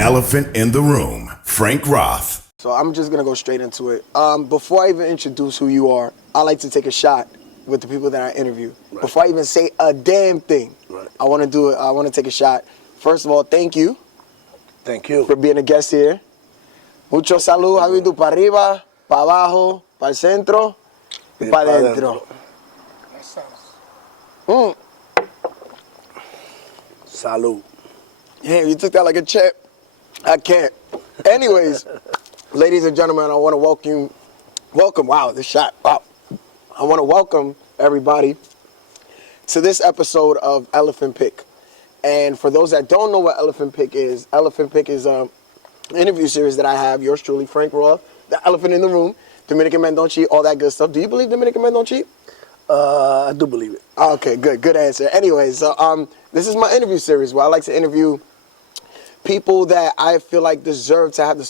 Elephant in the room, Frank Roth. So I'm just gonna go straight into it. Before I even introduce who you are, I like to take a shot with the people that I interview. Right. Before I even say a damn thing, right. I want to take a shot. First of all, thank you. Thank you for being a guest here. Mucho salud. How you do? Para arriba, para abajo, para el centro, y para adentro. Salud. Yeah, you took that like a champ. I can't. Anyways, ladies and gentlemen, I want to welcome. Wow, this shot. Wow. I want to welcome everybody to this episode of Elephant Pick. And for those that don't know what Elephant Pick is an interview series that I have, yours truly, Frank Roth, the elephant in the room, Dominican men don't cheat, all that good stuff. Do you believe Dominican men don't cheat? I do believe it. Okay, good answer. Anyways, so this is my interview series where I like to interview people that I feel like deserve to have the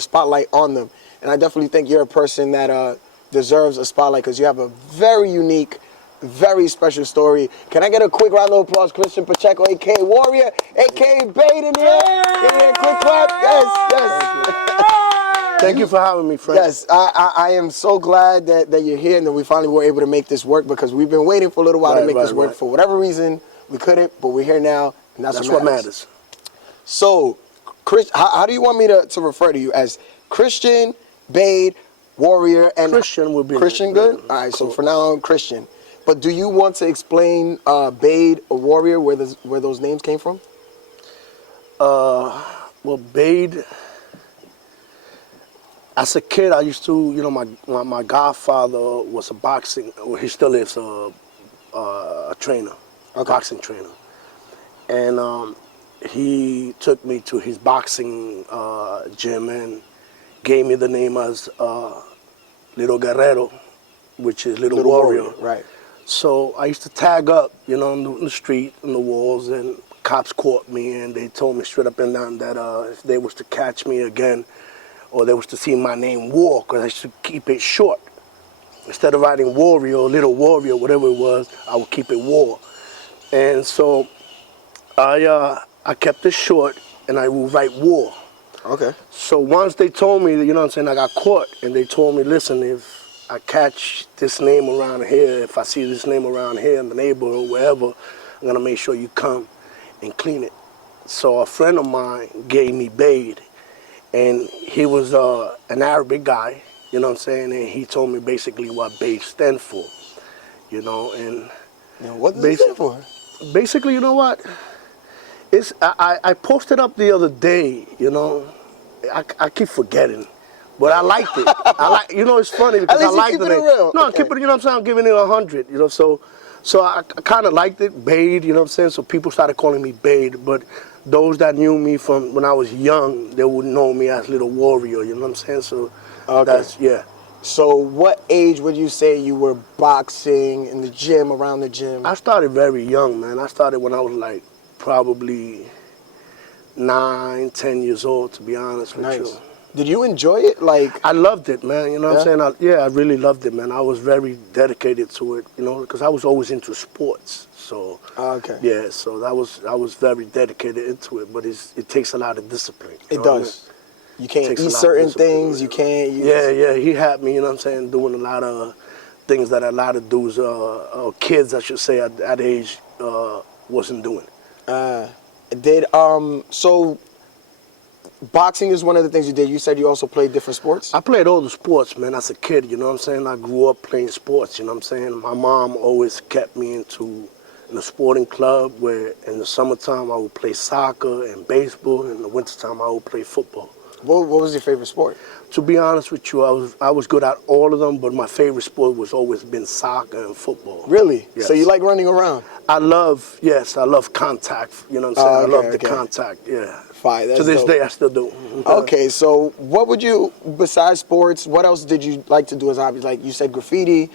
spotlight on them. And I definitely think you're a person that deserves a spotlight because you have a very unique, very special story. Can I get a quick round of applause? Christian Pacheco, a.k.a. Warrior, a.k.a. Bade in here. Give me a quick clap. Yes. Thank you for having me, Frank. Yes, I am so glad that you're here and that we finally were able to make this work because we've been waiting for a little while to make this work. For whatever reason, we couldn't, but we're here now, and that's what matters. So, Chris, how do you want me to refer to you? As Christian, Bade, Warrior, and Christian would be Christian good? All right, so for now I'm Christian. But do you want to explain Bade or Warrior, where those names came from? Well, Bade, as a kid, I used to, my godfather was a boxing, well, he still is a trainer, a boxing trainer. And he took me to his boxing gym and gave me the name as Little Guerrero, which is Little Warrior. Right. So I used to tag up, in the street, on the walls, and cops caught me, and they told me straight up and down that if they was to catch me again, or they was to see my name War, because I should keep it short. Instead of writing Warrior or Little Warrior, whatever it was, I would keep it War. And so I kept it short, and I would write War. Okay. So once they told me, I got caught, and they told me, listen, if I catch this name around here, if I see this name around here in the neighborhood, wherever, I'm going to make sure you come and clean it. So a friend of mine gave me Bade, and he was an Arabic guy, and he told me basically what Bade stand for, and... what does it stand for? Basically, you know what? I posted up the other day, I keep forgetting, but I liked it. It's funny because I liked it. Real. No, okay. Keep it, I'm giving it 100, so I kind of liked it, Bade, so people started calling me Bade, but those that knew me from when I was young, they would know me as Little Warrior, so that's, yeah. So what age would you say you were boxing in the gym, around the gym? I started very young, man. I started when I was like probably 9, 10 years old, to be honest with you. Did you enjoy it? I loved it, man. What I'm saying? I really loved it, man. I was very dedicated to it, because I was always into sports. So yeah, so I was very dedicated into it, but it takes a lot of discipline. It does. You can't eat certain things. You can't. Yeah. He had me, doing a lot of things that a lot of dudes, kids, I should say, at that age, wasn't doing. So boxing is one of the things you did. You said you also played different sports? I played all the sports, man, as a kid, I grew up playing sports, My mom always kept me in a sporting club where in the summertime I would play soccer and baseball, and in the wintertime I would play football. What was your favorite sport? To be honest with you, I was good at all of them, but my favorite sport was always been soccer and football. Really? Yes. So you like running around? I love contact, I love the contact, yeah. Fine, to this day, I still do. Okay, so what would you, besides sports, what else did you like to do as hobbies? Like you said, graffiti?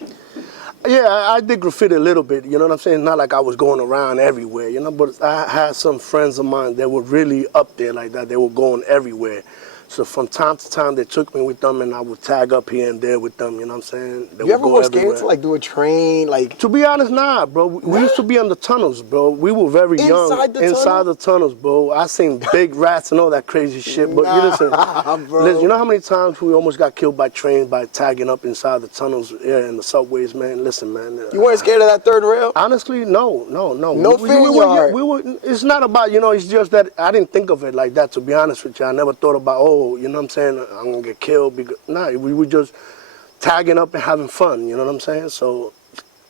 Yeah, I did graffiti a little bit, Not like I was going around everywhere, but I had some friends of mine that were really up there like that. They were going everywhere. So from time to time, they took me with them, and I would tag up here and there with them. You know what I'm saying? They You ever would were go scared everywhere. to like do a train, like To be honest, nah, bro. We used to be in the tunnels, bro. We were very young. Inside the Inside tunnel? the tunnels, bro. I seen big rats and all that crazy shit. But you listen, bro. you know how many times we almost got killed by trains by tagging up inside the tunnels, in the subways, man? Listen, man. You weren't scared of that third rail? Honestly, no. No fear in your heart? It's not about, it's just that I didn't think of it like that, to be honest with you. I never thought about, you know what I'm saying, I'm going to get killed. Nah, we were just tagging up and having fun, you know what I'm saying? So.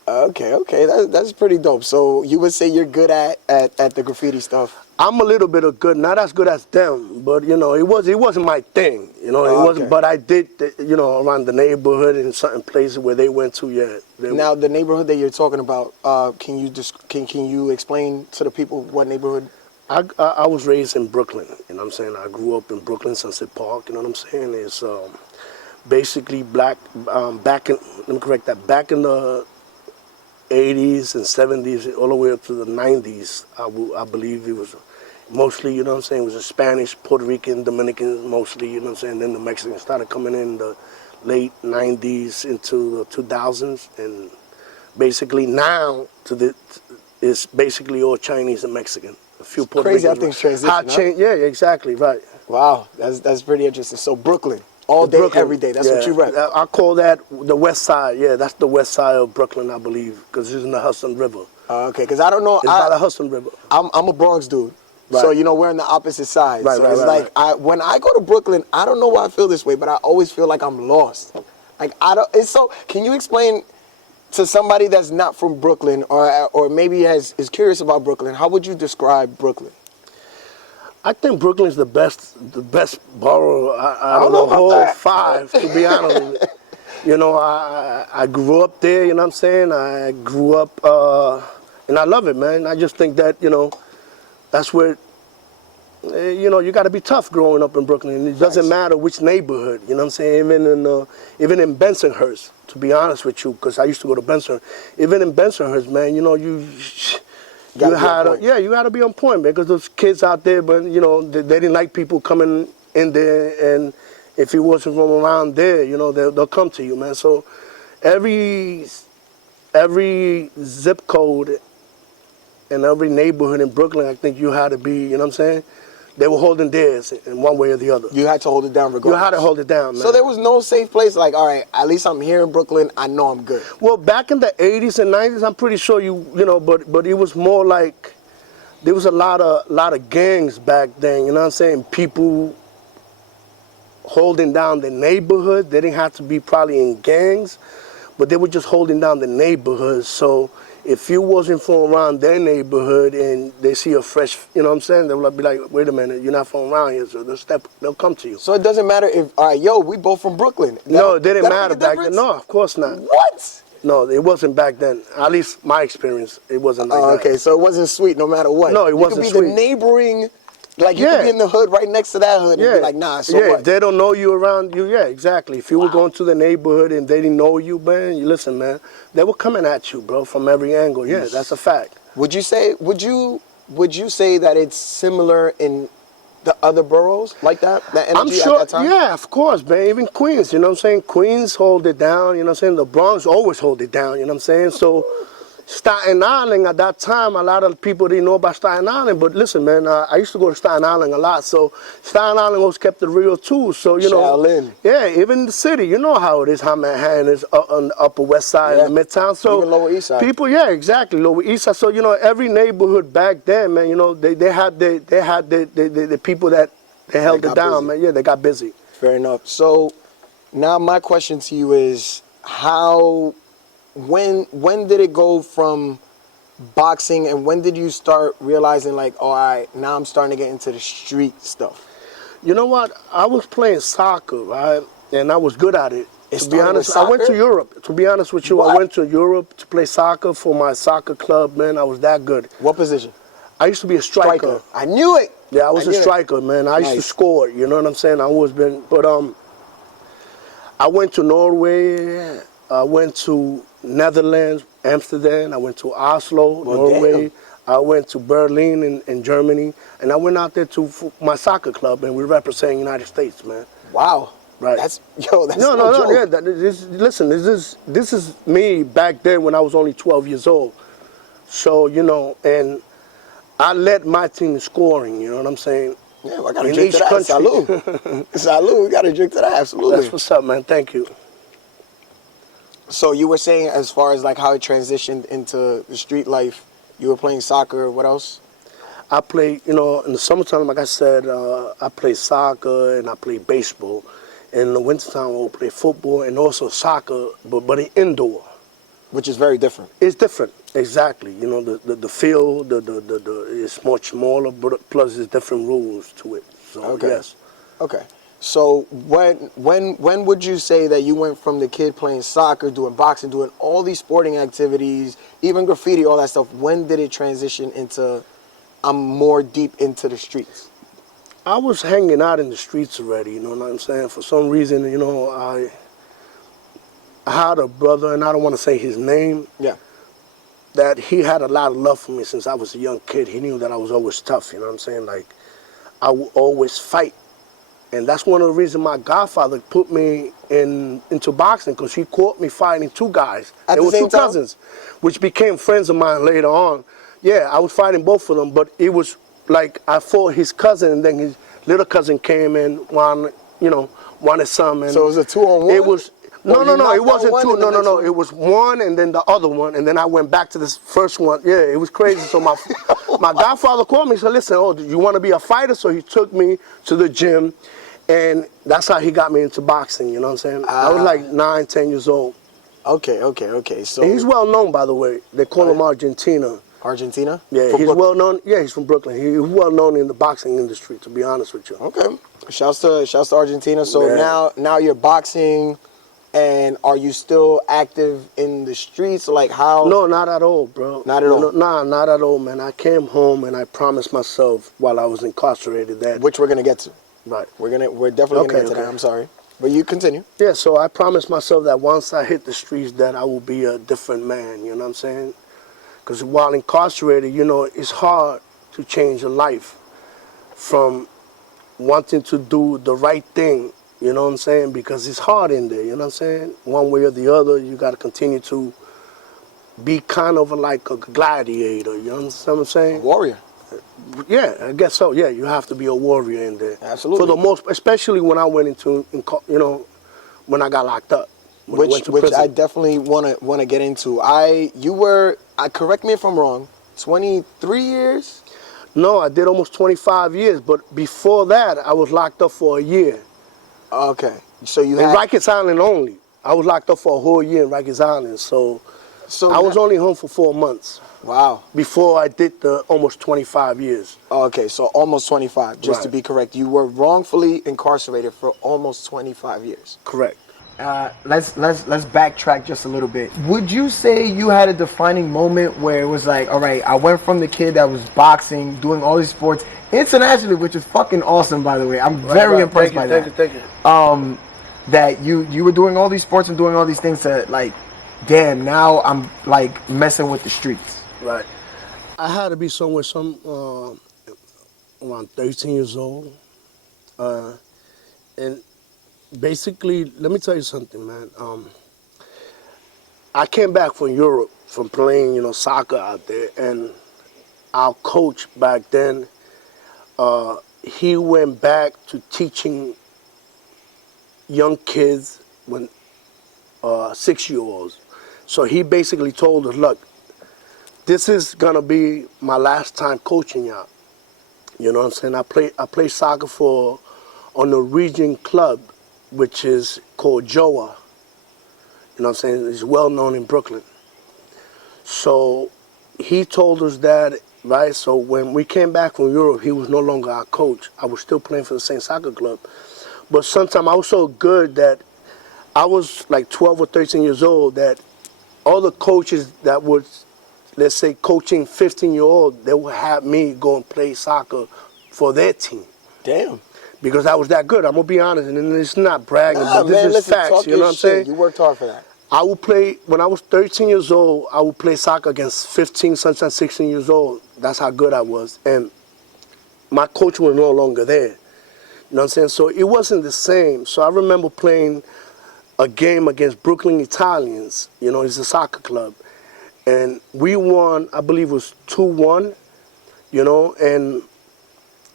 Okay, that's pretty dope. So you would say you're good at the graffiti stuff? I'm a little bit of good, not as good as them, but it wasn't my thing, it wasn't. But I did, around the neighborhood and certain places where they went to. Yeah. Now the neighborhood that you're talking about, can you explain to the people what neighborhood? I was raised in Brooklyn. You know what I'm saying? I grew up in Brooklyn, Sunset Park. You know what I'm saying? It's basically black. Let me correct that. Back in the 80s and 70s, all the way up to the 90s, I believe it was mostly, you know what I'm saying, it was a Spanish, Puerto Rican, Dominican mostly, you know what I'm saying. Then the Mexicans started coming in the late 90s into the 2000s, and basically now it's basically all Chinese and Mexican. A few Puerto Crazy how Ricans. things transition. Yeah, exactly, right. Wow, that's pretty interesting. So Brooklyn. All day, Brooklyn, every day. That's what you rep. I call that the west side. Yeah, that's the west side of Brooklyn, I believe, because it's in the Hudson River. Okay, because I don't know. It's by the Hudson River. I'm a Bronx dude. Right. So, we're on the opposite side. Right, so right, it's right, like, when I go to Brooklyn, I don't know why I feel this way, but I always feel like I'm lost. Like, can you explain to somebody that's not from Brooklyn or maybe is curious about Brooklyn, how would you describe Brooklyn? I think Brooklyn's the best borough out of the whole five, to be honest with you. I grew up there, you know what I'm saying? I grew up, and I love it, man. I just think that, that's where, you got to be tough growing up in Brooklyn. It doesn't matter which neighborhood, you know what I'm saying? Even in Bensonhurst, to be honest with you, because I used to go to Bensonhurst. Even in Bensonhurst, man, you got to be on point, man, because those kids out there, but they didn't like people coming in there, and if it wasn't from around there, they'll come to you, man. So every zip code and every neighborhood in Brooklyn, I think you had to be, you know what I'm saying? They were holding theirs in one way or the other. You had to hold it down regardless. You had to hold it down, man. So there was no safe place like, all right, at least I'm here in Brooklyn, I know I'm good. Well, back in the 80s and 90s, I'm pretty sure but it was more like, there was a lot of gangs back then, you know what I'm saying? People holding down the neighborhood. They didn't have to be probably in gangs, but they were just holding down the neighborhood. So if you wasn't from around their neighborhood and they see a fresh, you know what I'm saying, they'll be like, wait a minute, you're not from around here, so they'll come to you. So it doesn't matter if, all right, we both from Brooklyn. No, it didn't matter back then. No, of course not. What? No, it wasn't back then. At least my experience, it wasn't like that. Okay, so it wasn't sweet no matter what. No, it wasn't sweet. You could be sweet. the neighboring, like you could be in the hood right next to that hood and be like, nah, so what? If they don't know you around you, exactly. If you were going to the neighborhood and they didn't know you, man, you listen, man, they were coming at you, bro, from every angle. Yeah, that's a fact. Would you say that it's similar in the other boroughs like that? That energy I'm sure, at that time? yeah, of course, man. Even Queens, you know what I'm saying? Queens hold it down, you know what I'm saying? The Bronx always hold it down, you know what I'm saying? So Staten Island at that time, a lot of people didn't know about Staten Island, but listen, man, I used to go to Staten Island a lot, so Staten Island always kept it real too. So Shaolin. Yeah, even the city, you know how it is, how Manhattan is on the Upper West Side and the Midtown. So even Lower East Side. People, exactly, Lower East Side. So every neighborhood back then, man, they had the people that they held it down, busy. man. Yeah, they got busy. Fair enough. So now my question to you is when did it go from boxing and when did you start realizing like, all right, now I'm starting to get into the street stuff? You know what? I was playing soccer, right? And I was good at it. To be honest, I went to Europe. To be honest with you, I went to Europe to play soccer for my soccer club, man. I was that good. What position? I used to be a striker. I knew it. Yeah, I was a striker, man. I used to score, you know what I'm saying? I always been, but I went to Norway, I went to Netherlands, Amsterdam, I went to Oslo, Norway. I went to Berlin in Germany, and I went out there to my soccer club, and we represent United States, man. Wow. Right. That's no, joke. yeah. Listen, this is me back then when I was only 12 years old. So and I led my team in scoring. You know what I'm saying? Yeah, well, I got to in drink to each that. country. Salud. Salud. We got to drink to that. Absolutely. That's what's up, man. Thank you. So you were saying, as far as like how it transitioned into the street life, you were playing soccer. What else? I play, in the summertime, like I said, I play soccer and I play baseball. In the wintertime, I will play football and also soccer, but indoor. Which is very different. It's different, exactly. The field, is much smaller, but plus there's different rules to it. So Okay. yes. Okay. So when would you say that you went from the kid playing soccer, doing boxing, doing all these sporting activities, even graffiti, all that stuff? When did it transition into I'm more deep into the streets? I was hanging out in the streets already, you know what I'm saying? For some reason, I had a brother, and I don't want to say his name, Yeah. that he had a lot of love for me since I was a young kid. He knew that I was always tough, you know what I'm saying? Like, I would always fight. And that's one of the reasons my godfather put me into boxing, because he caught me fighting two guys. At They the were same two time? cousins, which became friends of mine later on. Yeah, I was fighting both of them, but it was like I fought his cousin, and then his little cousin came in, wanted some. And So it was a 2-on-1? It was no, Or you it knocked wasn't out two. one and the next No. one? It was one, and then the other one, and then I went back to this first one. Yeah, it was crazy. So my godfather called me. He said, "Listen, do you want to be a fighter?" So he took me to the gym, and that's how he got me into boxing. You know what I'm saying? I was like 9, 10 years old. Okay. So And he's well known, by the way. They call him Argentina. Argentina? Yeah, From he's Brooklyn. well known. Yeah, he's from Brooklyn. He's well known in the boxing industry, to be honest with you. Okay. Shouts to Argentina. So Yeah. now you're boxing, and are you still active in the streets? Like how? No, not at all, bro. Not at all? Nah, not at all, man. I came home and I promised myself while I was incarcerated that. Which we're gonna get to. Right. We're definitely gonna get to that. I'm sorry, but you continue. Yeah, so I promised myself that once I hit the streets that I will be a different man, you know what I'm saying? Because while incarcerated, it's hard to change your life from wanting to do the right thing, you know what I'm saying? Because it's hard in there, you know what I'm saying? One way or the other, you got to continue to be kind of like a gladiator, you understand what I'm saying? Warrior. Yeah, I guess so. Yeah, you have to be a warrior in there. Absolutely. For the most, especially when I went when I got locked up. When I went to Which prison. I definitely wanna get into. Correct me if I'm wrong. 23 years. No, I did almost 25 years, but before that, I was locked up for a year. Okay. So you In had. Rikers Island only. I was locked up for a whole year in Rikers Island, so I was only home for 4 months. Wow. Before I did the almost 25 years. Okay, so almost 25. Just to Right. be correct, you were wrongfully incarcerated for almost 25 years. Correct. Let's backtrack just a little bit. Would you say you had a defining moment where it was like, all right, I went from the kid that was boxing, doing all these sports internationally, which is fucking awesome, by the way. I'm very impressed by that. Thank you. That you were doing all these sports and doing all these things to like, damn, now I'm like messing with the streets. Right. I had to be somewhere around 13 years old. And basically, let me tell you something, man. I came back from Europe from playing, soccer out there, and our coach back then, he went back to teaching young kids 6-year-olds. So he basically told us, look, this is gonna be my last time coaching y'all. You know what I'm saying? I play soccer for a Norwegian club, which is called Joa. You know what I'm saying? It's well known in Brooklyn. So he told us that, right? So when we came back from Europe, he was no longer our coach. I was still playing for the same soccer club. But sometimes I was so good that I was like 12 or 13 years old that all the coaches that would, let's say, coaching 15-year-old, they would have me go and play soccer for their team. Damn. Because I was that good. I'm going to be honest, and it's not bragging, but this is facts, you know what I'm saying? You worked hard for that. I would play, when I was 13 years old, I would play soccer against 15, sometimes 16 years old. That's how good I was. And my coach was no longer there. You know what I'm saying? So it wasn't the same. So I remember playing a game against Brooklyn Italians. You know, it's a soccer club. And we won, I believe it was 2-1, you know. And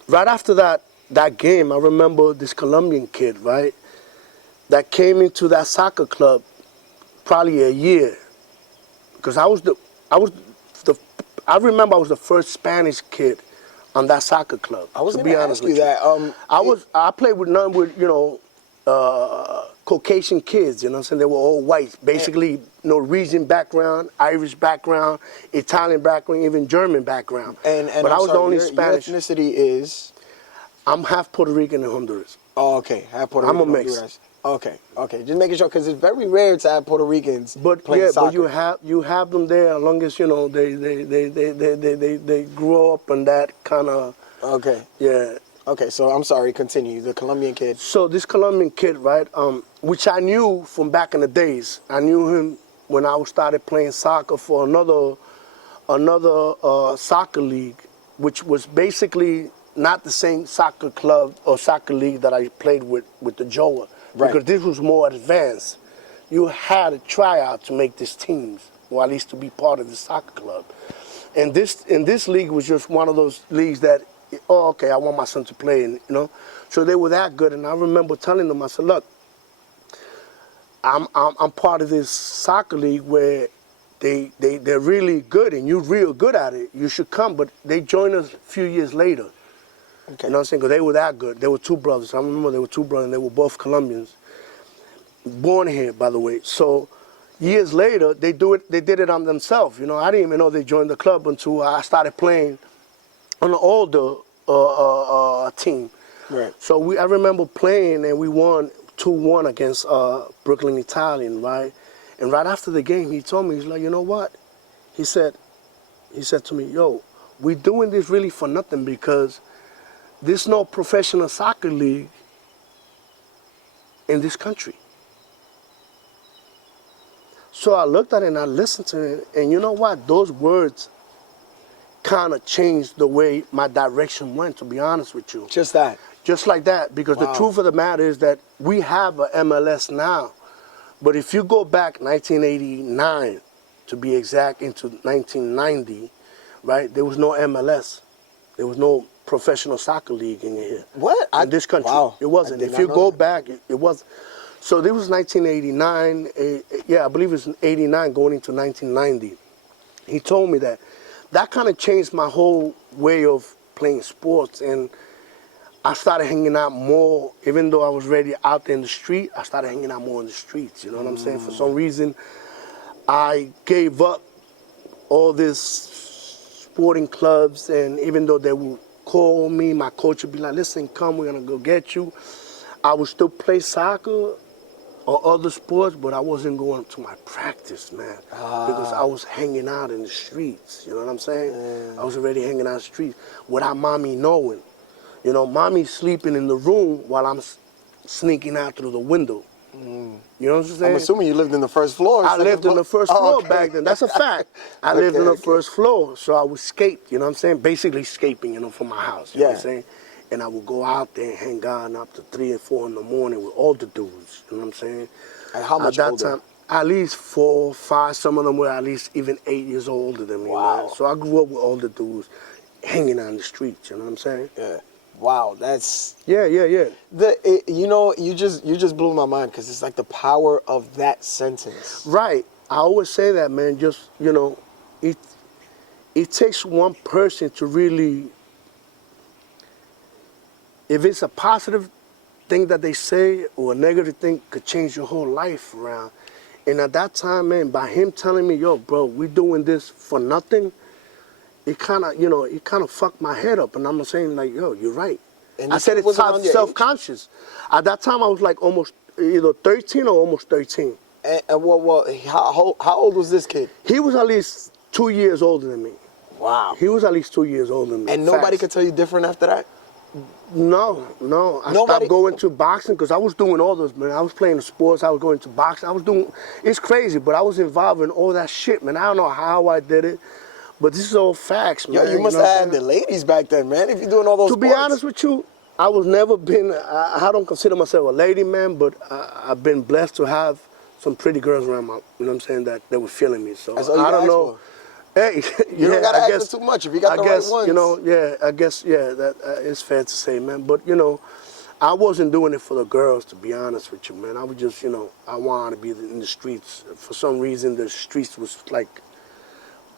right after that game, I remember this Colombian kid, right, that came into that soccer club probably a year. Because I remember I was the first Spanish kid on that soccer club. I was to going be to honest ask you with that. I played with none with, you know, Caucasian kids, you know what I'm saying? They were all white, basically Norwegian background, Irish background, Italian background, even German background. But I was the only Spanish. Your ethnicity is? I'm half Puerto Rican and Honduras. Oh, okay. Half Puerto Rican. I'm a mix. Honduras. Okay. Just making sure, because it's very rare to have Puerto Ricans playing soccer. But you have them there as long as, you know, they grow up in that kind of. Okay. Yeah. Okay, so I'm sorry, continue. The Colombian kid. So this Colombian kid, right, which I knew from back in the days. I knew him when I started playing soccer for another soccer league, which was basically not the same soccer club or soccer league that I played with the Joa. Right. Because this was more advanced. You had to try out to make these teams, or at least to be part of the soccer club. And this league was just one of those leagues that, oh, okay, I want my son to play, and you know. So they were that good, and I remember telling them, I said, look, I'm part of this soccer league where they're really good, and you're real good at it. You should come. But they joined us a few years later. Okay. You know what I'm saying? Because they were that good. They were two brothers. I remember they were two brothers, and they were both Colombians. Born here, by the way. So years later, they did it on themselves. You know, I didn't even know they joined the club until I started playing on an older team. Right. So I remember playing, and we won 2-1 against Brooklyn Italian, right? And right after the game, he told me, he's like, you know what? He said to me, yo, we're doing this really for nothing because there's no professional soccer league in this country. So I looked at it and I listened to it, and you know what? Those words kind of changed the way my direction went, to be honest with you. Just that? Just like that, because the truth of the matter is that we have a MLS now. But if you go back 1989, to be exact, into 1990, right, there was no MLS. There was no professional soccer league in here. What? In this country. Wow. It wasn't. If you go back, it wasn't. So this was 1989, I believe it was 89 going into 1990. He told me that. That kind of changed my whole way of playing sports, and I started hanging out more. Even though I was already out there in the street, I started hanging out more in the streets, you know what I'm saying? For some reason, I gave up all these sporting clubs, and even though they would call me, my coach would be like, listen, come, we're going to go get you. I would still play soccer or other sports, but I wasn't going to my practice, man, because I was hanging out in the streets, you know what I'm saying? I was already hanging out in the streets without mommy knowing. You know, mommy's sleeping in the room while I'm sneaking out through the window. You know what I'm saying? I'm assuming you lived in the first floor. I lived in the first floor back then. That's a fact. I lived in the first floor, so I would skate, you know what I'm saying? Basically escaping, you know, from my house, you know what I'm saying? And I would go out there and hang out up to 3 and 4 in the morning with all the dudes, you know what I'm saying? And how much older? At that time, at least 4, 5, some of them were at least even 8 years older than me, man. So I grew up with all the dudes hanging out in the streets, you know what I'm saying? Yeah. Wow, that's... Yeah. You know, you just blew my mind, because it's like the power of that sentence. Right. I always say that, man. Just, you know, it takes one person to really... If it's a positive thing that they say or a negative thing, could change your whole life around. And at that time, man, by him telling me, yo, bro, we're doing this for nothing, it kind of fucked my head up. And I'm saying, like, yo, you're right. And I said it's self-conscious. At that time, I was like almost either 13 or almost 13. And how old was this kid? He was at least 2 years older than me. Wow. He was at least 2 years older than me. And nobody could tell you different after that? No. I stopped going to boxing because I was doing all those, man. I was playing the sports. I was going to boxing. It's crazy, but I was involved in all that shit, man. I don't know how I did it, But this is all facts, man. Yo, you must know what have I'm had the saying? ladies back then, man. If you're doing all those To be sports. honest with you, I was never been, I don't consider myself a lady man, but I've been blessed to have some pretty girls around my, you know what I'm saying, that they were feeling me. So That's all you I don't ask know. for. Hey, You don't gotta ask for too much if you got the right ones. You know, I guess, that it's fair to say, man. But, you know, I wasn't doing it for the girls, to be honest with you, man. I was just, you know, I wanted to be in the streets. For some reason, the streets was like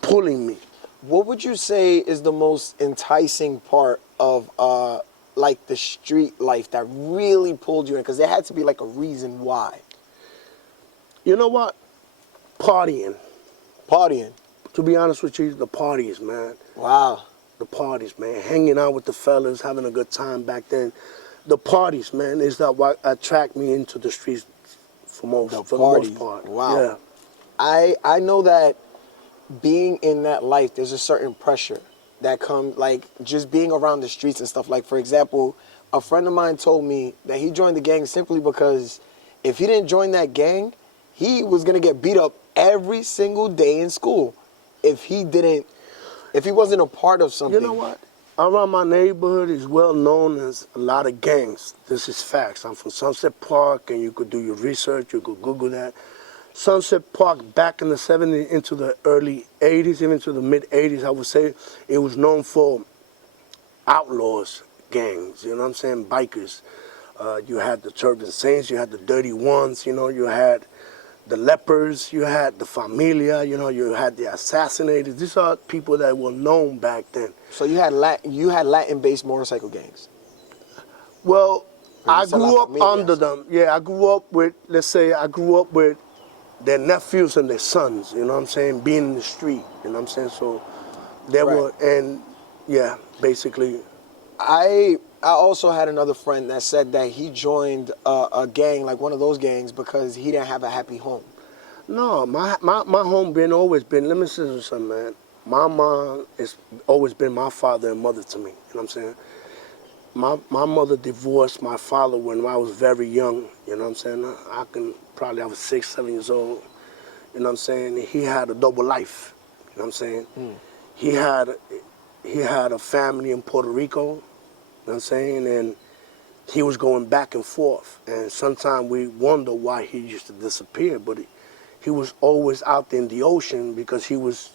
pulling me. What would you say is the most enticing part of like the street life that really pulled you in? Because there had to be like a reason why. You know what? Partying. Partying. To be honest with you, the parties, man. Wow. The parties, man. Hanging out with the fellas, having a good time back then. The parties, man, is that what attract me into the streets for the most part. Wow. Yeah. I know that being in that life, there's a certain pressure that comes, like just being around the streets and stuff. Like, for example, a friend of mine told me that he joined the gang simply because if he didn't join that gang, he was going to get beat up every single day in school if he wasn't a part of something. You know what? Around my neighborhood is well known as a lot of gangs. This is facts. I'm from Sunset Park, and you could do your research. You could Google that. Sunset Park back in the 70s into the early 80s, even to the mid 80s, I would say, it was known for outlaws gangs, you know what I'm saying, bikers. You had the Turban Saints, you had the Dirty Ones, you know, you had the Lepers, you had the Familia, you know, you had the Assassinated. These are people that were known back then. So you had Latin-based motorcycle gangs. Well, I Esa la grew up familia. under them. Yeah, I grew up with, let's say, I grew up with their nephews and their sons, you know what I'm saying, being in the street, you know what I'm saying? So they were, and yeah, basically. I also had another friend that said that he joined a gang, like one of those gangs, because he didn't have a happy home. No, my home always been, let me say something, man. My mom has always been my father and mother to me, you know what I'm saying? My mother divorced my father when I was very young, you know what I'm saying? I was 6, 7 years old, you know what I'm saying? He had a double life, you know what I'm saying? He had a family in Puerto Rico, you know what I'm saying? And he was going back and forth. And sometimes we wonder why he used to disappear, but he was always out there in the ocean because he was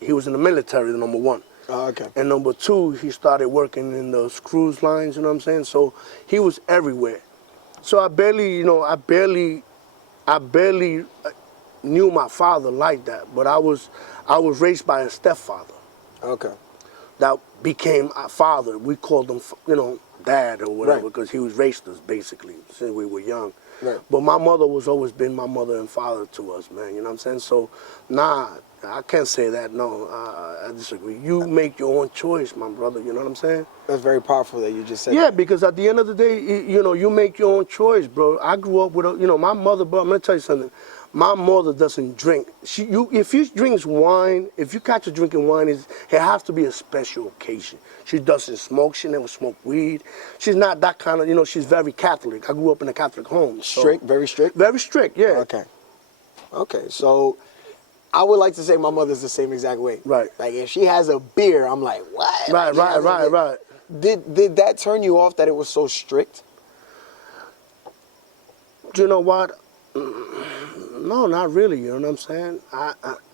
in the military, number one. Oh, okay. And number two, he started working in those cruise lines, you know what I'm saying? So he was everywhere. So I barely knew my father like that, but I was raised by a stepfather. Okay. That became our father. We called him, you know, dad or whatever, Right. because he was raised us basically since we were young. Right. But my mother was always been my mother and father to us, man. You know what I'm saying? So, nah, I can't say that. No, I disagree. You make your own choice, my brother. You know what I'm saying? That's very powerful that you just said. Yeah, that. because at the end of the day, you know, you make your own choice, bro. I grew up with, my mother, bro, I'm going to tell you something. My mother doesn't drink. If she drinks wine, if you catch her drinking wine, it has to be a special occasion. She doesn't smoke. She never smoked weed. She's not that kind of, she's very Catholic. I grew up in a Catholic home. So. Strict, very strict? Very strict, yeah. Okay, so I would like to say my mother's the same exact way. Right. Like, if she has a beer, I'm like, what? Right. Did that turn you off that it was so strict? You know what? No, not really, you know what I'm saying?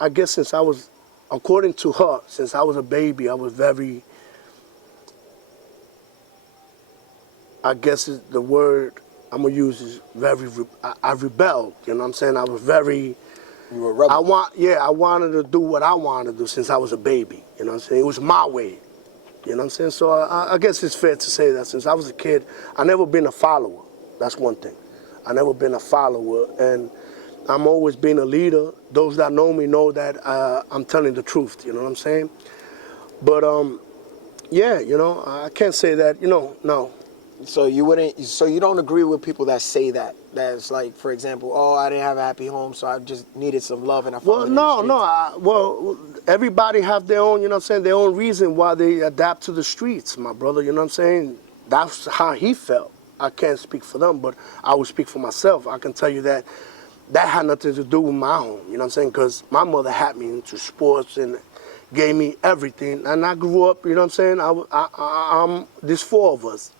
I guess since I was, according to her, since I was a baby, I was very, I guess the word I'm going to use is very, I rebelled, you know what I'm saying? I was very, You were a rebel. I wanted to do what I wanted to do since I was a baby, you know what I'm saying? It was my way, you know what I'm saying? So I guess it's fair to say that since I was a kid, I never been a follower. That's one thing. I never been a follower, and I'm always been a leader. Those that know me know that I'm telling the truth, you know what I'm saying? But, yeah, I can't say that, no. So you don't agree with people that say that? That's like, for example, oh, I didn't have a happy home, so I just needed some love and I found it in the streets. Well, everybody have their own, their own reason why they adapt to the streets, my brother, you know what I'm saying? That's how he felt. I can't speak for them, but I will speak for myself. I can tell you that had nothing to do with my home, you know what I'm saying? Because my mother had me into sports and gave me everything. And I grew up, you know what I'm saying? There's 4 of us,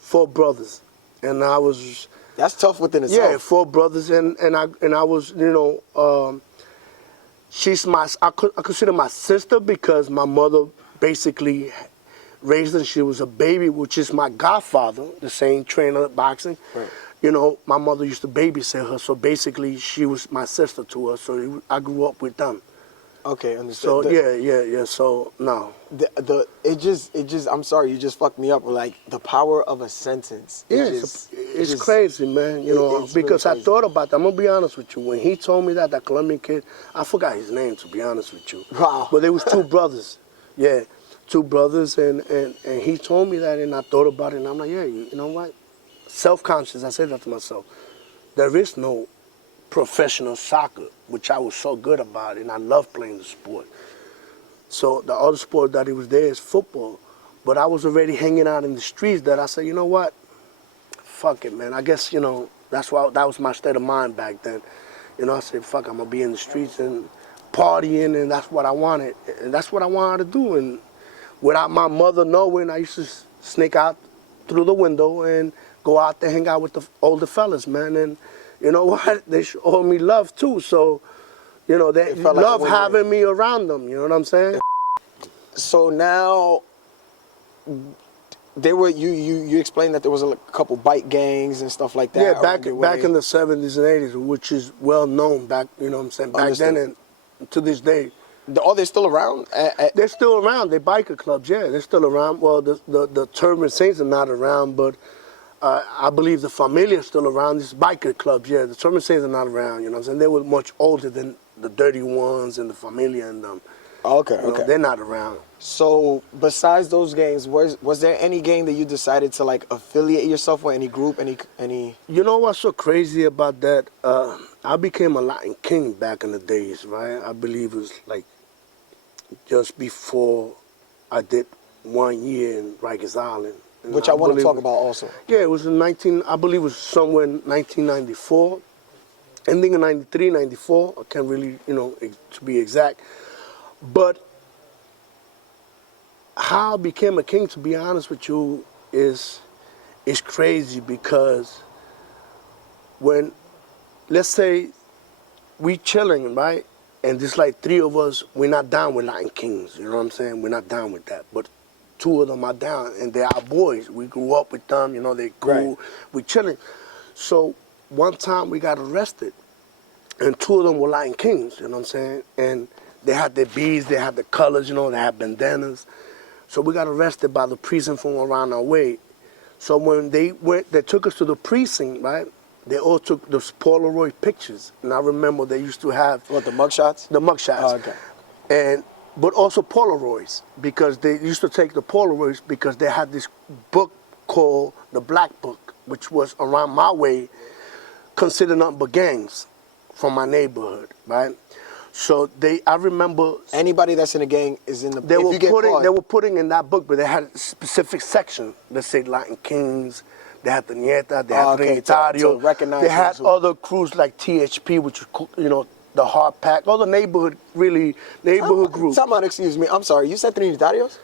4 brothers. And I was... That's tough within itself. Yeah, 4 brothers, and I was, you know, she's I consider my sister because my mother basically raised her. She was a baby, which is my godfather, the same trainer at boxing. Right. You know, my mother used to babysit her, so basically she was my sister to her. So I grew up with them. Okay, understood. So yeah. So no. It just I'm sorry, you just fucked me up. Like the power of a sentence. It's crazy, man. You know, because really I thought about that. I'm gonna be honest with you. When he told me that Colombian kid, I forgot his name, to be honest with you. Wow. But there was 2 brothers. Yeah, 2 brothers, and he told me that, and I thought about it, and I'm like, yeah, you know what? Self-conscious. I said that to myself. There is no professional soccer, which I was so good about, and I love playing the sport. So the other sport that it was there is football. But I was already hanging out in the streets that I said, you know what? Fuck it, man. I guess, you know, that was my state of mind back then. You know, I said, fuck, I'm going to be in the streets and partying, and that's what I wanted. And that's what I wanted to do. And without my mother knowing, I used to sneak out through the window and go out there, hang out with the older fellas, man. And you know what? They showed me love too. So, you know, they love having me around them. You know what I'm saying? So now, they were you explained that there was a couple bike gangs and stuff like that. Yeah, back in the 70s and 80s, which is well known back. You know what I'm saying? Back then and to this day. Are they still around? They're still around. They're biker clubs. Yeah, they're still around. Well, the Turban Saints are not around, but. I believe the Familia is still around. These biker clubs, yeah. The Turban Saints are not around, you know what I'm saying? They were much older than the Dirty Ones and the Familia and them. Okay, you know, they're not around. So, besides those gangs, was there any gang that you decided to, like, affiliate yourself with, any group, any... You know what's so crazy about that? I became a Latin King back in the days, right? I believe it was, like, just before I did 1 year in Rikers Island. Which I want to talk about also. Yeah, it was in I believe it was somewhere in 1994. Ending in 93, 94. I can't really, you know, to be exact. But how I became a king, to be honest with you, is crazy because when, let's say, we chilling, right? And there's like 3 of us, we're not down with Latin Kings, you know what I'm saying? We're not down with that. But 2 of them are down, and they're our boys. We grew up with them, you know, they cool, right. We chilling. So one time we got arrested, and 2 of them were Latin Kings, you know what I'm saying? And they had their beads, they had the colors, you know, they had bandanas. So we got arrested by the precinct from around our way. So when they took us to the precinct, right? They all took those Polaroid pictures, and I remember they used to have... What, the mugshots? The mugshots. Oh, okay. But also Polaroids, because they used to take the Polaroids because they had this book called the Black Book, which was around my way, considered nothing but gangs from my neighborhood, right? So I remember... Anybody that's in a gang is in the... They were putting in that book, but they had a specific section. Let's say Latin Kings, they had the Nieta, they had Trinitario. They had other crews like THP, which was, you know, the Hard Pack, all the neighborhood groups. Someone, excuse me, I'm sorry, you said Trinitarios?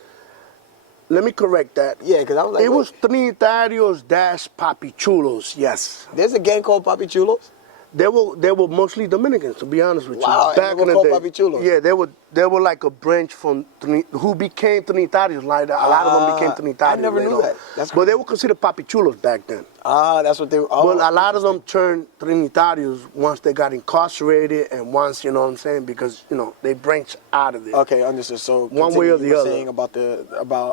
Let me correct that. Yeah, because I was like... It was Trinitarios - Papi Chulos, yes. There's a gang called Papi Chulos? They were mostly Dominicans, to be honest with you. Wow, back in the day. Papi Chulos. Yeah, they were like a branch from who became Trinitarios. Like a lot of them became Trinitarios. I never knew that. But they were considered Papi Chulos back then. That's what they were. Oh, but a lot of them turned Trinitarios once they got incarcerated and once, you know what I'm saying, because, you know, they branched out of it. Okay, understood. So one way or the other. Saying about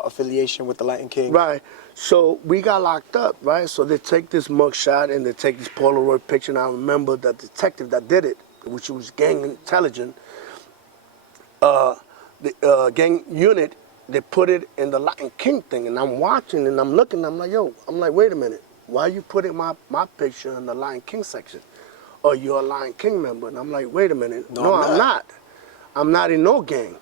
affiliation with the Latin King. Right. So we got locked up, right? So they take this mugshot and they take this Polaroid picture. And I remember the detective that did it, which was gang intelligent, the gang unit, they put it in the Latin King thing. And I'm watching and I'm looking, I'm like, wait a minute. Why are you putting my picture in the Lion King section? Oh, you're a Lion King member. And I'm like, wait a minute. No, I'm not. I'm not in no gang.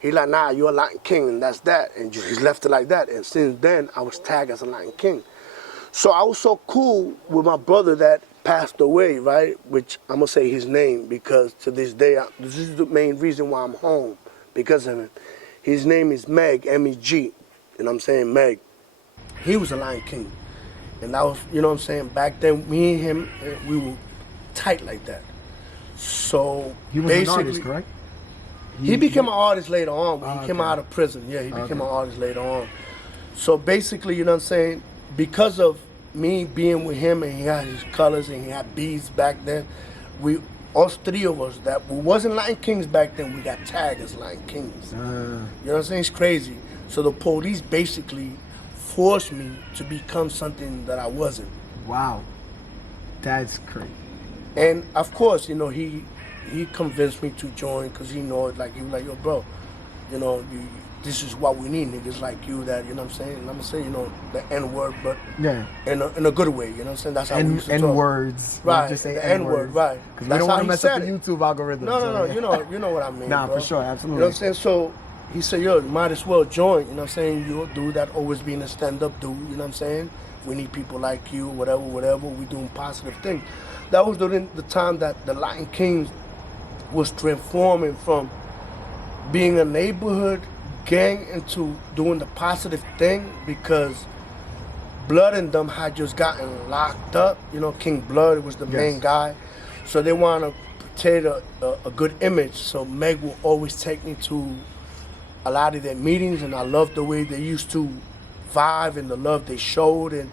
He's like, nah, you're a Lion King, and that's that. And he left it like that. And since then, I was tagged as a Lion King. So I was so cool with my brother that passed away, right? Which I'm going to say his name because to this day, this is the main reason why I'm home. because of him. His name is Meg, M-E-G. You know what I'm saying? Meg. He was a Lion King. And that was, you know what I'm saying? Back then, me and him, we were tight like that. So He was an artist, correct? He became an artist later on when he came out of prison. Yeah, he became an artist later on. So basically, you know what I'm saying? Because of me being with him and he had his colors and he had beads back then, us three of us that wasn't Lion Kings back then, we got tagged as Lion Kings. You know what I'm saying? It's crazy. So the police basically forced me to become something that I wasn't. Wow. That's crazy. And of course, you know, he convinced me to join because he know it. Like, he was like, yo, bro, you know, this is what we need, niggas like you that, you know what I'm saying? And I'm going to say, you know, the N-word, but in a good way, you know what I'm saying? That's how we used to talk. N-words. Right, Just say the N-word, right. Because we don't want to mess up the YouTube algorithm. No, you know what I mean, Nah, bro. for sure, absolutely. You know what I'm saying? So he said, yo, you might as well join, you know what I'm saying? You're a dude that always been a stand-up dude, you know what I'm saying? We need people like you, whatever, we doing positive things. That was during the time that the Lion Kings was transforming from being a neighborhood gang into doing the positive thing, because Blood and them had just gotten locked up. You know, King Blood was the main guy. So they want to portray a good image. So Meg will always take me to a lot of their meetings, and I love the way they used to vibe and the love they showed. And,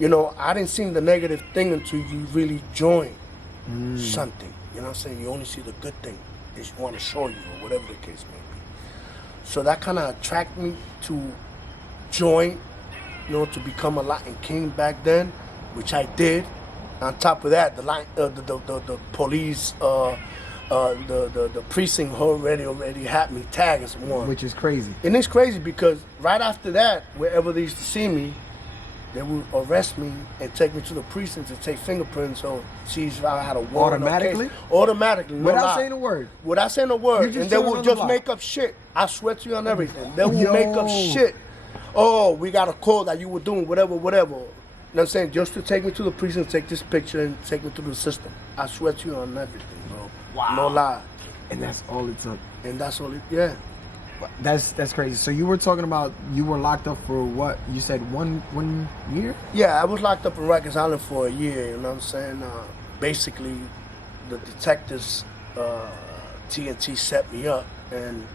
you know, I didn't see the negative thing until you really join something. You know what I'm saying? You only see the good thing they want to show you, or whatever the case may be. So that kind of attracted me to join, you know, to become a Lion King back then, which I did. On top of that, the police, the precinct already had me tagged as one. Which is crazy. And it's crazy because right after that, wherever they used to see me, they would arrest me and take me to the precinct to take fingerprints or see if I had a warrant. Automatically? Automatically. No Without lie. saying a word? Without saying a word. You And they would just make up shit. I swear to you on everything. They would make up shit. Oh, we got a call that you were doing whatever. You know what I'm saying? Just to take me to the precinct, take this picture, and take me through the system. I swear to you on everything, bro. Wow. No lie. And that's all it took. And that's all it, yeah. That's crazy. So you were talking about you were locked up for what? You said one year? Yeah, I was locked up in Rikers Island for a year, you know what I'm saying? Basically, the detectives, TNT set me up, and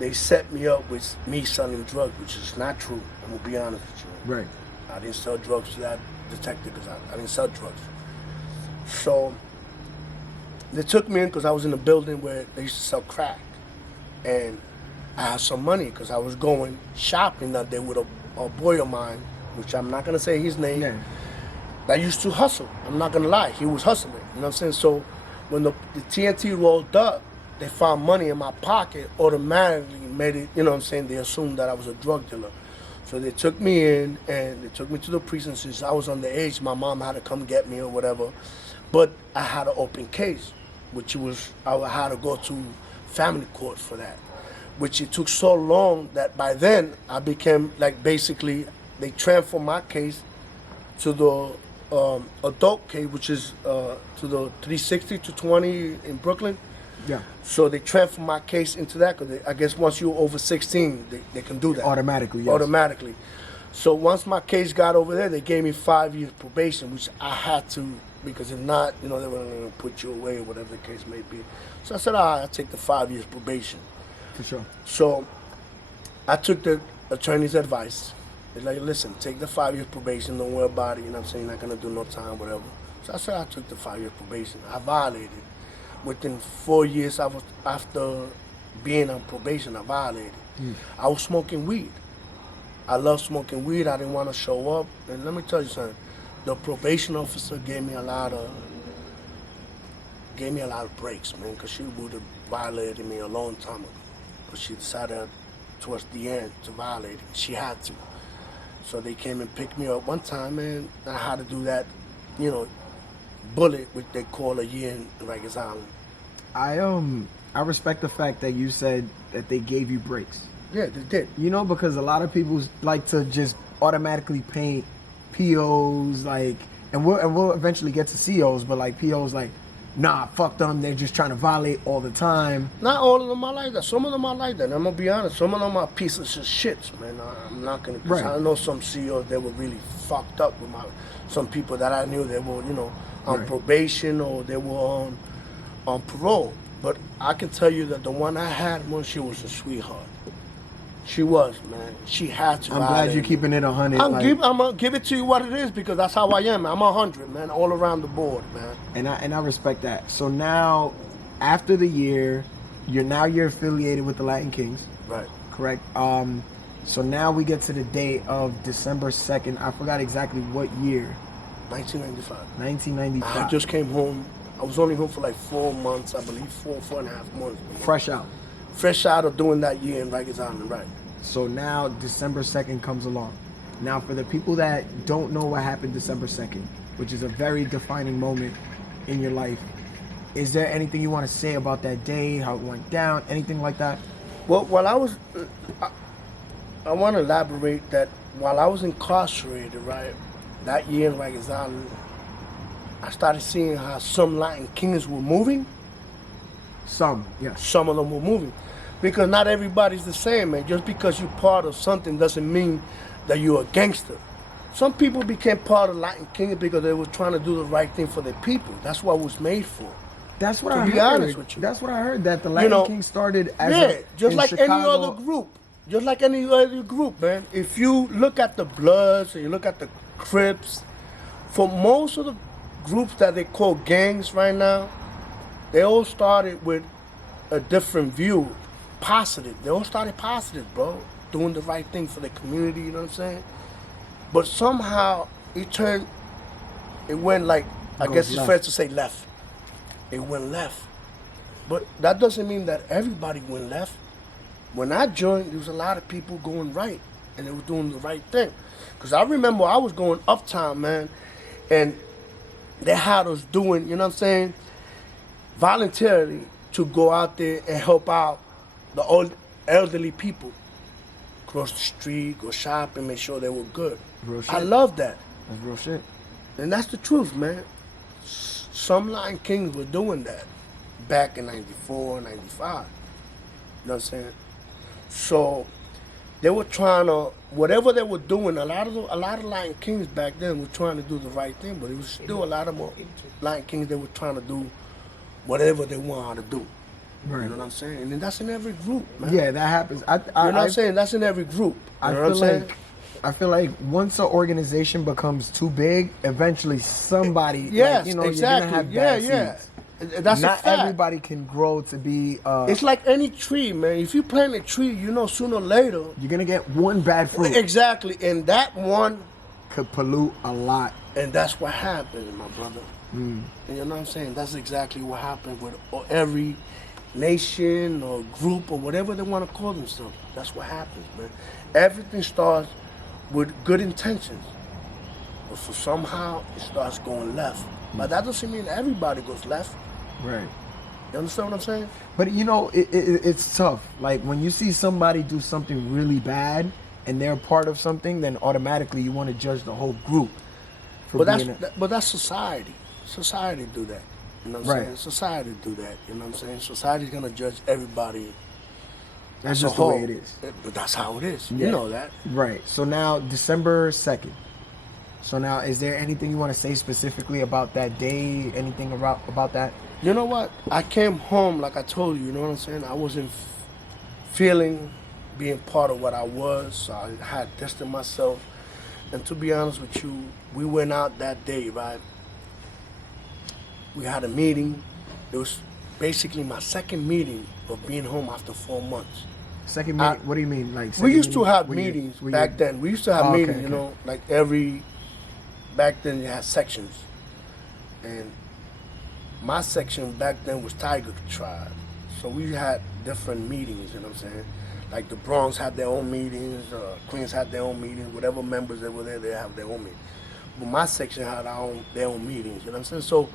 they set me up with me selling drugs, which is not true. I'm going to be honest with you. Right. I didn't sell drugs to that detective because I didn't sell drugs. So they took me in because I was in a building where they used to sell crack. And I had some money because I was going shopping that day with a boy of mine, which I'm not going to say his name, that used to hustle. I'm not going to lie. He was hustling. You know what I'm saying? So when the TNT rolled up, they found money in my pocket, automatically made it, you know what I'm saying, they assumed that I was a drug dealer. So they took me in and they took me to the precinct. Since I was underage, my mom had to come get me or whatever. But I had an open case, which was, I had to go to family court for that. Which it took so long that by then I became, like, basically, they transferred my case to the adult case, which is to the 360 to 20 in Brooklyn. Yeah. So they transferred my case into that because I guess once you're over 16, they can do that. Automatically, yes. Automatically. So once my case got over there, they gave me 5 years probation, which I had to, because if not, you know, they were going to put you away or whatever the case may be. So I said, all right, I'll take the 5 years probation. For sure. So I took the attorney's advice. They're like, listen, take the 5 years probation, don't worry about it, you know what I'm saying, you're not going to do no time, whatever. So I said I took the 5 years probation. I violated. Within 4 years after being on probation, I violated. I was smoking weed. I love smoking weed. I didn't want to show up. And let me tell you something. The probation officer gave me a lot of breaks, man, because she would have violated me a long time ago. But she decided towards the end to violate it. She had to. So they came and picked me up one time, and I had to do that, you know, bullet, which they call a year in Rikers Island. I respect the fact that you said that they gave you breaks. Yeah, they did. You know, because a lot of people like to just automatically paint POs, like, and we'll eventually get to COs, but like POs, like, nah, fuck them, they're just trying to violate all the time? Not all of them are like that. Some of them are like that. And I'm gonna be honest. Some of them are pieces of shits, man. I'm not gonna. Right. I know some CEOs that were really fucked up with some people that I knew that were, on probation or they were on parole. But I can tell you that the one I had, she was a sweetheart. She was, man. She had to. I'm glad you're keeping it 100. I'm gonna give it to you what it is because that's how I am. I'm 100, man, all around the board, man. And I respect that. So now, after the year, you're affiliated with the Latin Kings, Right. correct? So now we get to the day of December 2nd. I forgot exactly what year. 1995. 1995. I just came home. I was only home for like 4 months, I believe, 4.5 months. Fresh out. Fresh out of doing that year in Rikers Island, right? So now December 2nd comes along. Now for the people that don't know what happened December 2nd, which is a very defining moment in your life, is there anything you want to say about that day, how it went down, anything like that? Well, while I was, I want to elaborate that while I was incarcerated, right, that year in Rikers Island, I started seeing how some Latin kings were moving. Some, yes. Some of them were moving. Because not everybody's the same, man. Just because you're part of something doesn't mean that you're a gangster. Some people became part of Latin Kings because they were trying to do the right thing for their people. That's what it was made for. That's what To I be heard. honest with you. That's what I heard, that the Latin Kings started as just in like Chicago. any other group. Just like any other group, man. If you look at the Bloods and you look at the Crips, for most of the groups that they call gangs right now, they all started with a different view. Positive. They all started positive, bro. Doing the right thing for the community, you know what I'm saying? But somehow it went like, I guess it's fair to say left. It went left. But that doesn't mean that everybody went left. When I joined, there was a lot of people going right, and they were doing the right thing. Because I remember I was going uptown, man, and they had us doing, you know what I'm saying, voluntarily to go out there and help out the old elderly people. Cross the street, go shopping, make sure they were good. Real shit. I love that. That's real shit. And that's the truth, man. Some Lion Kings were doing that back in 94, 95. You know what I'm saying? So they were trying to, whatever they were doing, a lot of Lion Kings back then were trying to do the right thing, but it was still a lot of more Lion Kings that were trying to do whatever they wanted to do. Right. You know what I'm saying? And then that's in every group, man. Yeah, that happens. You know what I'm saying? That's in every group. You know what I'm saying? I feel like once an organization becomes too big, eventually somebody, Yes, you're exactly. gonna have bad seeds. That's Not a fact. everybody can grow to be. It's like any tree, man. If you plant a tree, you know sooner or later. You're gonna get one bad fruit. Exactly, and that one Could pollute a lot. And that's what happened, my brother. And you know what I'm saying? That's exactly what happened with every nation or group or whatever they want to call themselves. That's what happens, man. Everything starts with good intentions. But for somehow it starts going left. But that doesn't mean everybody goes left. Right. You understand what I'm saying? But you know, it's tough. Like when you see somebody do something really bad and they're part of something, then automatically you want to judge the whole group. But that's society. Society do that. You know what I'm saying? Society do that. You know what I'm saying? Society's gonna judge everybody. That's just the way it is. But that's how it is. Yeah. You know that. Right. So now December 2nd. So now, is there anything you want to say specifically about that day? Anything about that? You know what? I came home, like I told you, you know what I'm saying? I wasn't feeling being part of what I was. So I had tested myself. And to be honest with you, we went out that day, right? We had a meeting. It was basically my second meeting of being home after 4 months. Second meeting? What do you mean? Like we used to have meetings back then. We used to have meetings, okay. you know, like back then you had sections. And my section back then was Tiger Tribe. So we had different meetings, you know what I'm saying? Like the Bronx had their own meetings, Queens had their own meetings, whatever members that were there, they have their own meetings. But my section had their own meetings, you know what I'm saying? So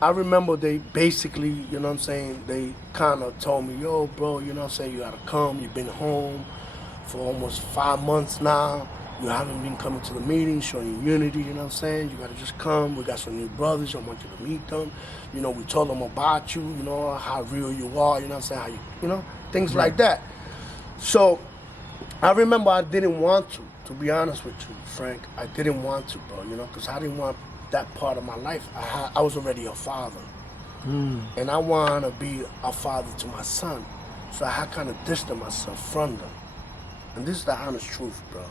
I remember they basically, you know what I'm saying, they kind of told me, yo, bro, you know what I'm saying, you gotta come, you've been home for almost 5 months now, You haven't been coming to the meetings, showing unity, you know what I'm saying? You gotta just come. We got some new brothers, I want you to meet them. You know, we told them about you, you know, how real you are, you know what I'm saying? How you know, things like that. So, I remember I didn't want to be honest with you, Frank. I didn't want to, bro, you know, because I didn't want that part of my life. I was already a father. And I want to be a father to my son. So I kind of distanced myself from them. And this is the honest truth, bro.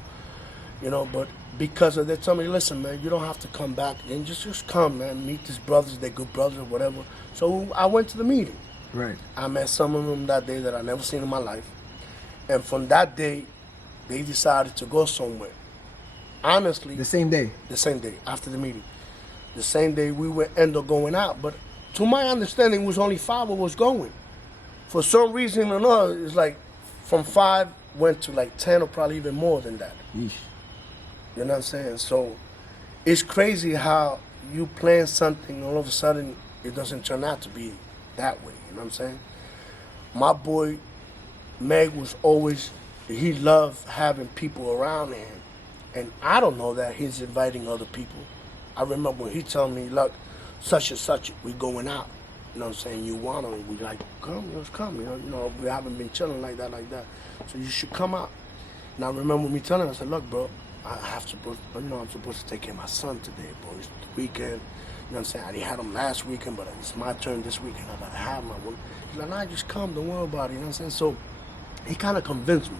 You know, but because of that, tell me, listen, man, you don't have to come back. And just come, man, meet these brothers, they're good brothers or whatever. So I went to the meeting. Right. I met some of them that day that I never seen in my life. And from that day, they decided to go somewhere. Honestly. The same day? The same day, after the meeting. The same day we would end up going out. But to my understanding, it was only 5 of us going. For some reason or another, it's like from 5 went to like 10 or probably even more than that. Yeesh. You know what I'm saying? So it's crazy how you plan something, all of a sudden it doesn't turn out to be that way. You know what I'm saying? My boy Meg was always, he loved having people around him. And I don't know that he's inviting other people. I remember when he told me, look, such and such, we going out. You know what I'm saying? You want to, we like, come, let's come. You know, we haven't been chilling like that. So you should come out. And I remember me telling him, I said, look, bro, I'm supposed to take care of my son today, bro. It's the weekend. You know what I'm saying? I didn't have him last weekend, but it's my turn this weekend. I gotta have my one. He's like, nah, just come, don't worry about it. You know what I'm saying? So he kind of convinced me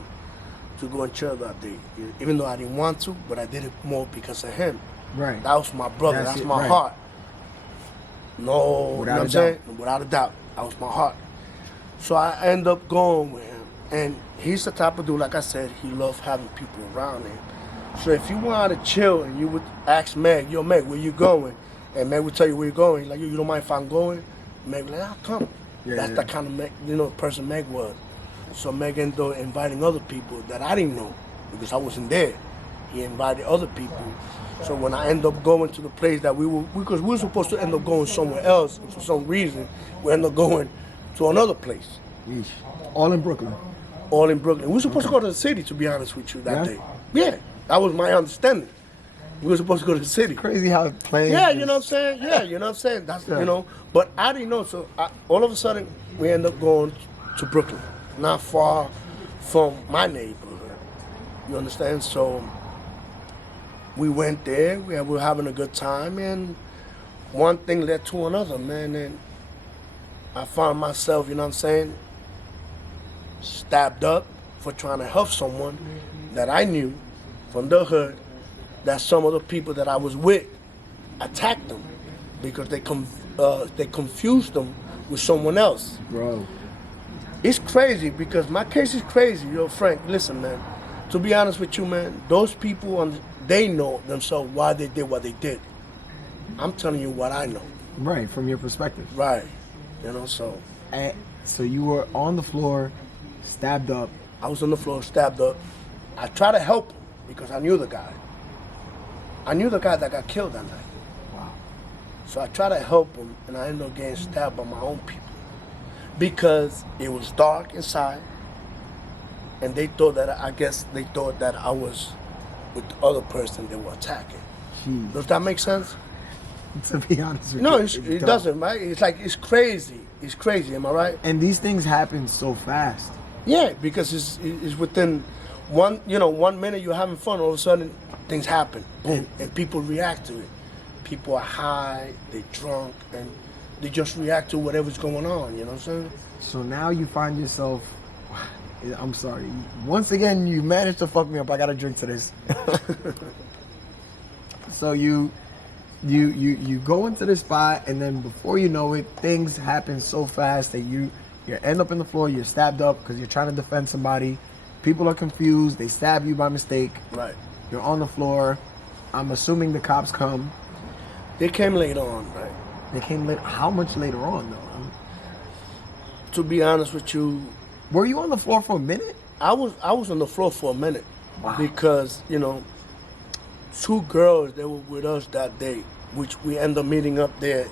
to go and chill that day, even though I didn't want to, but I did it more because of him. Right. That was my brother. That's my right. heart. No, Without you know what I'm a saying? Without a doubt. That was my heart. So I end up going with him. And he's the type of dude, like I said, he loved having people around him. So if you wanted to chill and you would ask Meg, yo, Meg, where you going? And Meg would tell you where you're going. He's like, yo, you don't mind if I'm going? Meg would be like, I'll come. That's the kind of Meg, person Meg was. So Meg ended up inviting other people that I didn't know because I wasn't there. He invited other people. So when I end up going to the place that because we were supposed to end up going somewhere else, and for some reason, we end up going to another place. Yeesh. All in Brooklyn? All in Brooklyn. We were supposed to go to the city, to be honest with you, that day. Yeah, that was my understanding. We were supposed to go to the city. Crazy how it plays. Yeah, you know what I'm saying? Yeah, you know what I'm saying? That's, but I didn't know. So all of a sudden, we end up going to Brooklyn, not far from my neighborhood. You understand? So we went there. We were having a good time, and one thing led to another, man. And I found myself, you know what I'm saying, stabbed up for trying to help someone that I knew from the hood, that some of the people that I was with attacked them because they confused them with someone else. Bro. It's crazy because my case is crazy. Yo, Frank, listen, man. To be honest with you, man, those people, they know themselves why they did what they did. I'm telling you what I know. Right, from your perspective. Right. So. And so you were on the floor, stabbed up. I was on the floor, stabbed up. I tried to help him because I knew the guy. I knew the guy that got killed that night. Wow. So I tried to help him, and I ended up getting stabbed by my own people because it was dark inside, and they thought that I was with the other person they were attacking. Jeez. Does that make sense? To be honest with No, you. it doesn't, right? It's like, it's crazy. It's crazy, am I right? And these things happen so fast. Yeah, because it's within one minute you're having fun, all of a sudden things happen, boom, and people react to it. People are high, they're drunk, and they just react to whatever's going on, you know what I'm saying? So now you find yourself, I'm sorry, once again you managed to fuck me up. I gotta drink to this. So you go into this spot, and then before you know it, things happen so fast that you end up in the floor, you're stabbed up because you're trying to defend somebody. People are confused, they stab you by mistake. Right. You're on the floor. I'm assuming the cops come. They came later on, right? They came later. How much later on, though? To be honest with you, Were you on the floor for a minute? I was on the floor for a minute. Wow. Because, 2 girls that were with us that day, which we end up meeting up there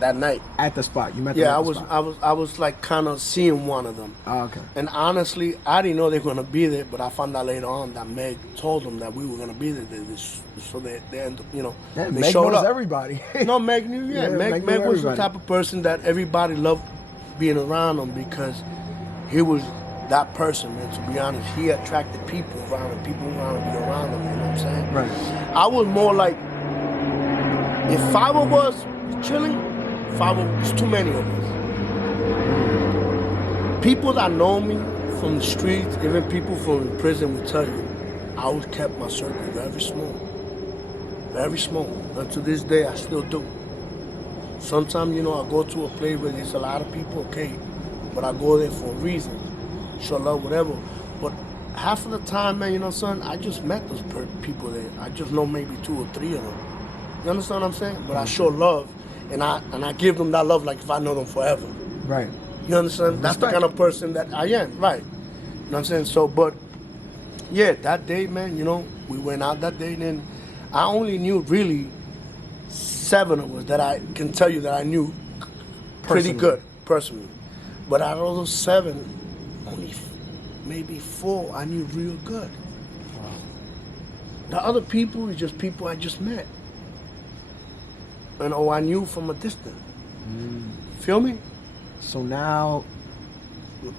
that night. At the spot, you met them Yeah, at the spot. I was like kind of seeing one of them. Oh, okay. And honestly, I didn't know they were gonna be there, but I found out later on that Meg told them that we were gonna be there. So they ended up, you know, Yeah, they Meg showed knows up. everybody. No, Meg knew. Yeah, Yeah, Meg Meg knew was the everybody. type of person that everybody loved being around him because he was that person. And to be honest, he attracted people around him. People around him be around him. You know what I'm saying? Right. I was more like, if 5 of us chilling, 5 of it's too many of us. People that know me from the streets, even people from the prison will tell you, I always kept my circle very small. Very small. And to this day, I still do. Sometimes, you know, I go to a place where there's a lot of people, okay, but I go there for a reason. Show love, whatever. But half of the time, man, you know, son, I just met those people there. I just know maybe 2 or 3 of them. You understand what I'm saying? But I show love, and I give them that love like if I know them forever. Right. You understand? That's the Respect. kind of person that I am, right? You know what I'm saying? So, but, yeah, that day, man, you know, we went out that day, and then I only knew really 7 of us that I can tell you that I knew pretty Personally. good, personally. But out of those 7, only maybe 4 I knew real good. Wow. The other people is just people I just met. And I knew from a distance. Feel me? So now,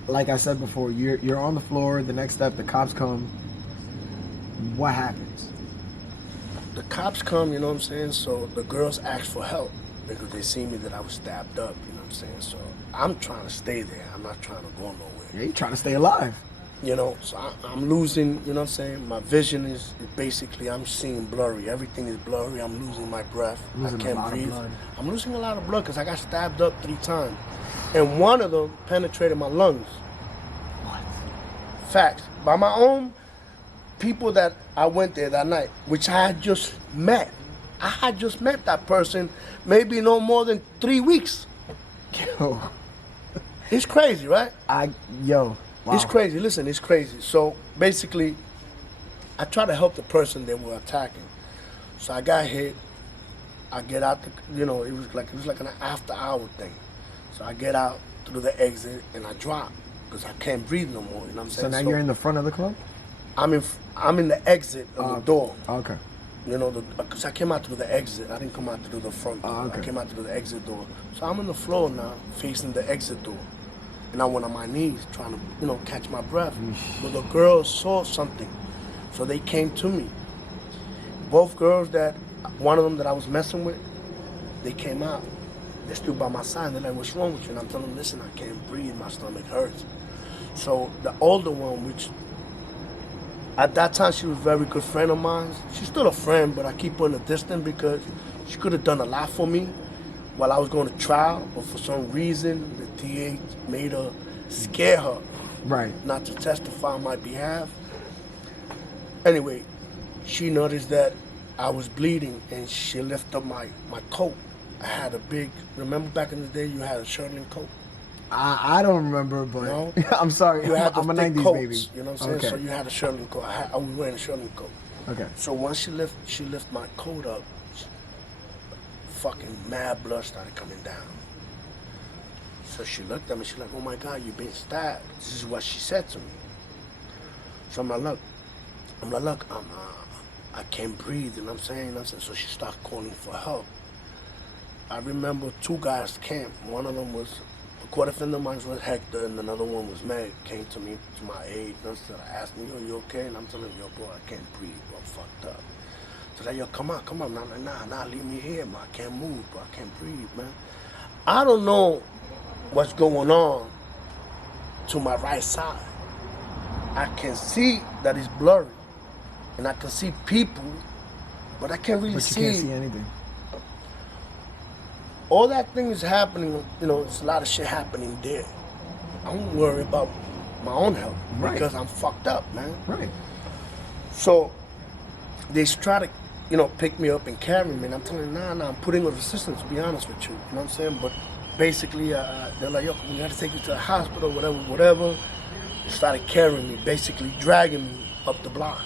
like I said before, you're on the floor. The next step, the cops come. What happens? The cops come, you know what I'm saying? So the girls ask for help because they see me that I was stabbed up, you know what I'm saying? So I'm trying to stay there. I'm not trying to go nowhere. Yeah, you're trying to stay alive. You know, so I'm losing, you know what I'm saying? My vision is basically, I'm seeing blurry. Everything is blurry. I'm losing my breath. Losing I a can't lot of breathe. blood. I'm losing a lot of blood because I got stabbed up 3 times. And one of them penetrated my lungs. What? Facts. By my own people that I went there that night, which I had just met. I had just met that person maybe no more than 3 weeks. Yo, It's crazy, right? wow. It's crazy. Listen, it's crazy. So basically, I try to help the person they were attacking. So I got hit. I get out. You know, it was like an after hour thing. So I get out through the exit and I drop because I can't breathe no more. You know what I'm So saying? now you're in the front of the club? I'm in the exit of the door. Okay. You know, because I came out through the exit. I didn't come out through the front door. Okay. I came out through the exit door. So I'm on the floor now, facing the exit door. And I went on my knees trying to, you know, catch my breath. But the girls saw something. So they came to me. Both girls one of them that I was messing with, they came out. They stood by my side. They're like, what's wrong with you? And I'm telling them, listen, I can't breathe. My stomach hurts. So the older one, which at that time she was a very good friend of mine. She's still a friend, but I keep her in a distance because she could have done a lot for me while I was going to trial. But for some reason, the DA made her scare her Right. not to testify on my behalf. Anyway, she noticed that I was bleeding and she lifted up my coat. I had a big, remember back in the day you had a shirtling coat? I don't remember, but No? I'm sorry. You had I'm a those thick 90s coats, baby. you know what I'm saying? Okay. So you had a shirtling coat. I was wearing a shirtling coat. Okay. So once she lift my coat up, fucking mad blood started coming down. So she looked at me, she's like, oh my God, you've been stabbed. This is what she said to me. So I'm like, look, I can't breathe, you know what I'm saying? So she started calling for help. I remember 2 guys came. One of them was, a quarter friend of mine was Hector, and another one was Meg, came to me, to my aid, and so I asked me, yo, you okay? And I'm telling him, yo, bro, I can't breathe, bro, I'm fucked up. So like, yo, come on. And I'm like, nah, leave me here, man. I can't move, bro. I can't breathe, man. I don't know what's going on to my right side. I can see that it's blurry, and I can see people, but I can't really But you can't see anything. All that thing is happening, you know, there's a lot of shit happening there. I don't worry about my own health Right. because I'm fucked up, man. Right. So they try to, you know, pick me up and carry me, and I'm telling them, nah, I'm putting a resistance, to be honest with you. You know what I'm saying? But basically, they're like, yo, we gotta take you to the hospital, whatever. They started carrying me, basically dragging me up the block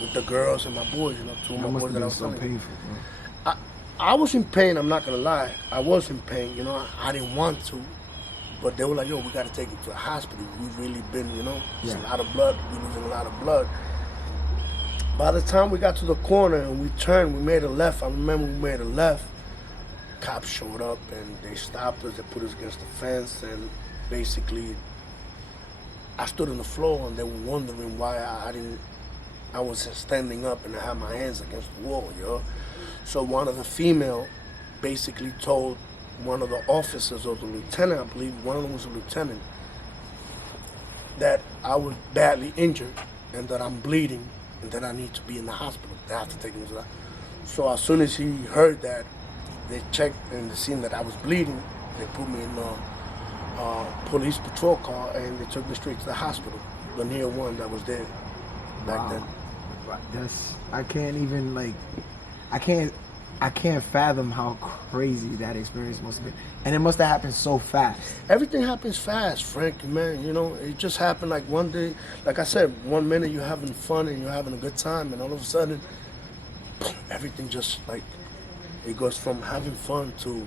with the girls and my boys, you know, 2 of That my must boys have that I been was so telling you. painful, bro. I was in pain, I'm not gonna lie. I was in pain, you know, I didn't want to. But they were like, yo, we gotta take you to the hospital. We've really been, you know, it's a lot of blood, we're losing a lot of blood. By the time we got to the corner and we turned, we made a left. I remember we made a left. Cops showed up and they stopped us, they put us against the fence, and basically I stood on the floor and they were wondering why I wasn't standing up and I had my hands against the wall, yo. So one of the female basically told one of the officers or the lieutenant, I believe one of them was a lieutenant, that I was badly injured and that I'm bleeding and that I need to be in the hospital. They have to take me to that. So as soon as he heard that, they checked and they seen that I was bleeding. They put me in a police patrol car and they took me straight to the hospital, the near one that was there back then. I can't even I can't fathom how crazy that experience must have been. And it must have happened so fast. Everything happens fast, Frank, man. You know, it just happened like one day. Like I said, 1 minute you're having fun and you're having a good time, and all of a sudden, everything just like, it goes from having fun to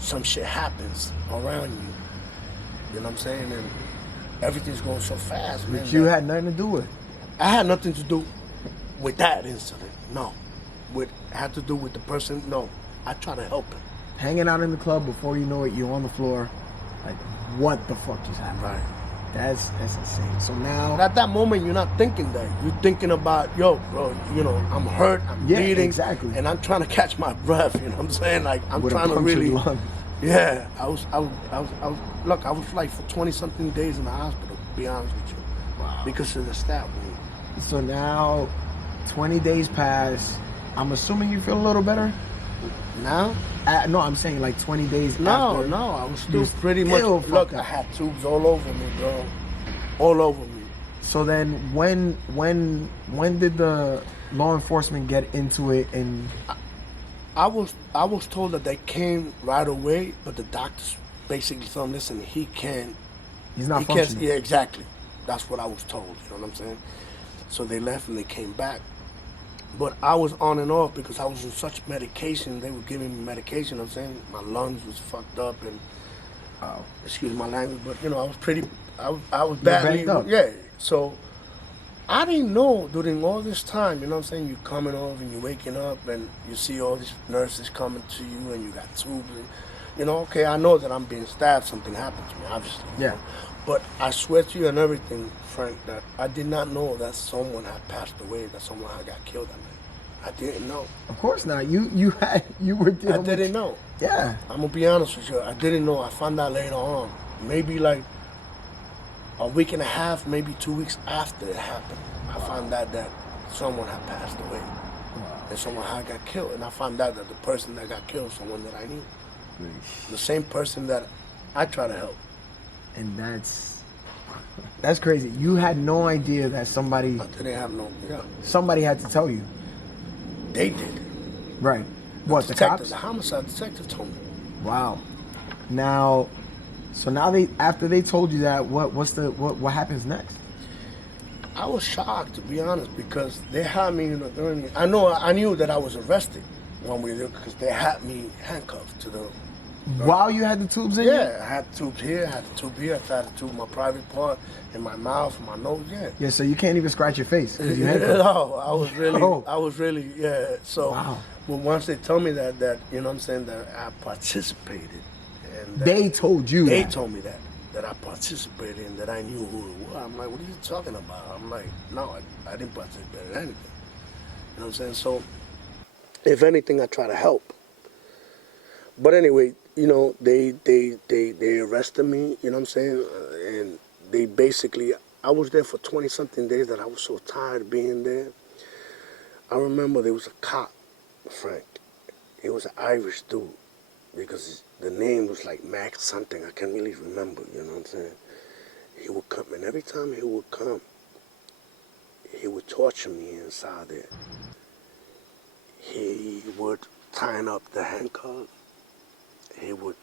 some shit happens around you. You know what I'm saying? And everything's going so fast, man. But you had nothing to do with it. I had nothing to do with that incident, no. Had to do with the person, no. I try to help him. Hanging out in the club, before you know it, you're on the floor. Like, what the fuck just happened? Right. That's insane. So now, And at that moment, you're not thinking that. You're thinking about, yo, bro, you know, I'm hurt, I'm bleeding. Exactly. And I'm trying to catch my breath, you know what I'm saying? Like, I'm with trying a to really. lung. Yeah, I was, look, I was like for 20-something days in the hospital, to be honest with you. Wow. Because of the stab wound. So now, 20 days pass. I'm assuming you feel a little better? Now? No, I'm saying like 20 days No, after. no, I was still you pretty much, still look, fucked I up. had tubes all over me, bro. All over me. So then when did the law enforcement get into it? And I was told that they came right away, but the doctors basically told him, listen, he's not functioning. Yeah, exactly. That's what I was told, you know what I'm saying? So they left and they came back. But I was on and off because I was on such medication. They were giving me medication, I'm saying? My lungs was fucked up and, excuse my language, but, you know, I was pretty, I was badly, banged up. yeah. So I didn't know during all this time, you know what I'm saying? You're coming off and you're waking up and you see all these nurses coming to you and you got tubes and, you know, okay, I know that I'm being stabbed, something happened to me, obviously. you Yeah. know. But I swear to you and everything, Frank, that I did not know that someone had passed away, that someone had got killed that night. I didn't know. of course not. You were dealing I with- didn't know. Yeah. I'm gonna be honest with you. I didn't know. I found out later on. Maybe like a week and a half, maybe 2 weeks after it happened. I found out that someone had passed away. And someone had got killed. And I found out that the person that got killed was someone that I knew. The same person that I try to help. And that's crazy. You had no idea that somebody I didn't have no, yeah. had to tell you. They did. Right. What, the detective, cops? the homicide detective told me. Wow. Now, so now after they told you that, what happens next? I was shocked, to be honest, because they had me in the, I knew that I was arrested when we were there because they had me handcuffed to the. While you had the tubes in you? Yeah, I had tubes here, I had the tube here, I had the tube in my private part, in my mouth, in my nose, yeah. Yeah, so you can't even scratch your face. 'Cause you handcuffed. No, I was really, yeah. So, Wow. but once they told me that, you know what I'm saying, that I participated. And that They told you They that. told me that I participated and that I knew who it was. I'm like, what are you talking about? I'm like, no, I didn't participate in anything. You know what I'm saying? So, if anything, I try to help. But anyway, you know, they arrested me, you know what I'm saying? And they basically, I was there for 20-something days that I was so tired of being there. I remember there was a cop, Frank. He was an Irish dude because the name was like Max something. I can't really remember, you know what I'm saying? He would come, and every time he would come, he would torture me inside there. He would tighten up the handcuffs. He would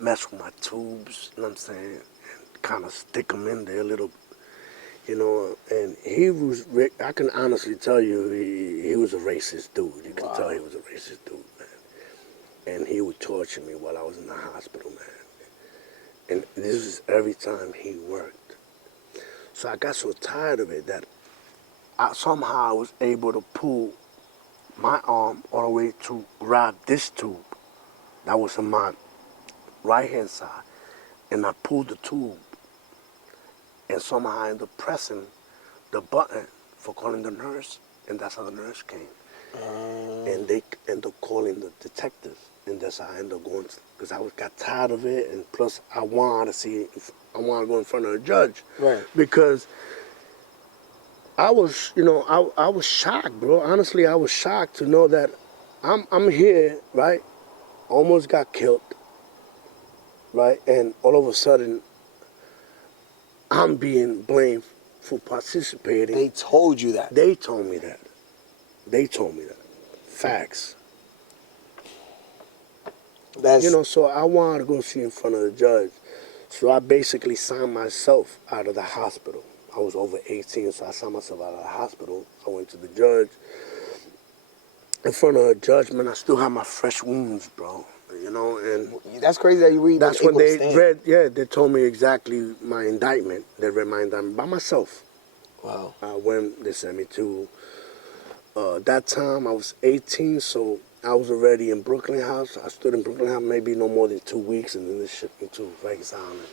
mess with my tubes, you know what I'm saying, and kind of stick them in there a little, you know, and he was, I can honestly tell you, he was a racist dude. You can tell he was a racist dude, man. and he would torture me while I was in the hospital, man. And this is every time he worked. So I got so tired of it that somehow I was able to pull my arm all the way to grab this tube that was on my right-hand side. And I pulled the tube, and somehow I ended up pressing the button for calling the nurse, and that's how the nurse came. And they ended up calling the detectives, and that's how I ended up going, because I got tired of it, and plus I wanted to go in front of a judge. Right. Because I was, I was shocked, bro. Honestly, I was shocked to know that I'm here, right? Almost got killed, right? And all of a sudden, I'm being blamed for participating. They told you that. They told me that. They told me that. Facts. That's So I wanted to go see in front of the judge. So I basically signed myself out of the hospital. I was over 18, so I signed myself out of the hospital. I went to the judge. In front of the judge, man, I still have my fresh wounds, bro. And that's crazy that you read. that's when they read, they told me exactly my indictment. They read my indictment by myself. Wow. When they sent me to, that time I was 18, so I was already in Brooklyn House. I stood in Brooklyn House maybe no more than 2 weeks, and then they shipped me to Rikers Island.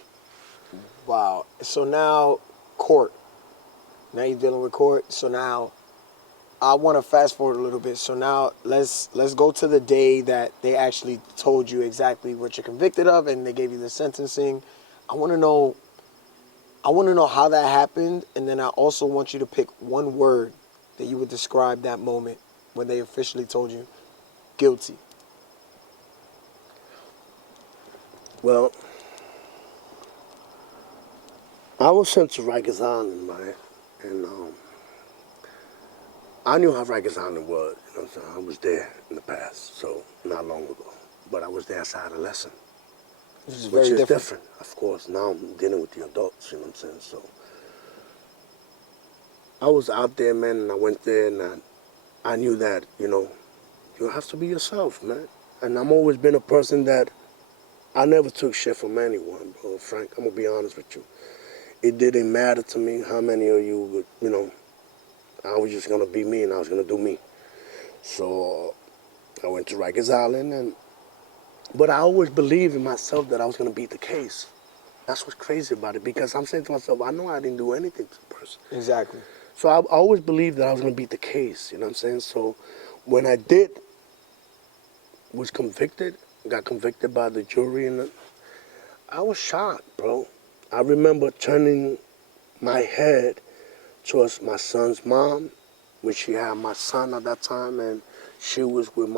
Wow. So now, court. Now you're dealing with court. So now, I want to fast forward a little bit. So now let's go to the day that they actually told you exactly what you're convicted of, and they gave you the sentencing. I want to know how that happened, and then I also want you to pick one word that you would describe that moment when they officially told you guilty. Well, I was sent to Rikers Island, right? And I knew how Rikers Island was. I was there in the past, so not long ago. But I was there as an adolescent, Which is which very is different. different. Of course, now I'm dealing with the adults, you know what I'm saying? So I was out there, man, and I went there, and I knew that, you have to be yourself, man. And I've always been a person that I never took shit from anyone, bro. Frank, I'm going to be honest with you. It didn't matter to me how many of you would, I was just going to be me, and I was going to do me. So I went to Rikers Island, but I always believed in myself that I was going to beat the case. That's what's crazy about it, because I'm saying to myself, I know I didn't do anything to the person. Exactly. So I always believed that I was going to beat the case, you know what I'm saying? So when I was convicted, got convicted by the jury, and I was shocked, bro. I remember turning my head towards my son's mom, which she had my son at that time, and she was with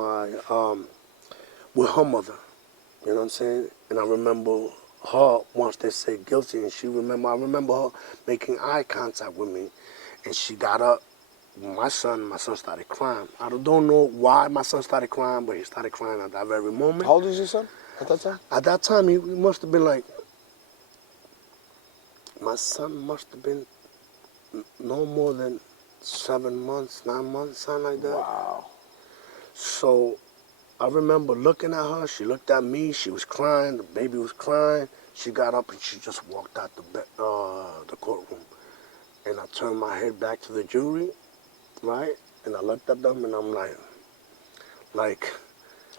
with her mother, you know what I'm saying? And I remember her, once they said guilty, and I remember her making eye contact with me, and she got up. My son started crying. I don't know why my son started crying, but he started crying at that very moment. How old was your son at that time? At that time, he must have been like, my son must have been no more than 7 months, 9 months, something like that. Wow. So I remember looking at her. She looked at me. She was crying. The baby was crying. She got up and she just walked out the courtroom. And I turned my head back to the jury, right? And I looked at them, and I'm like,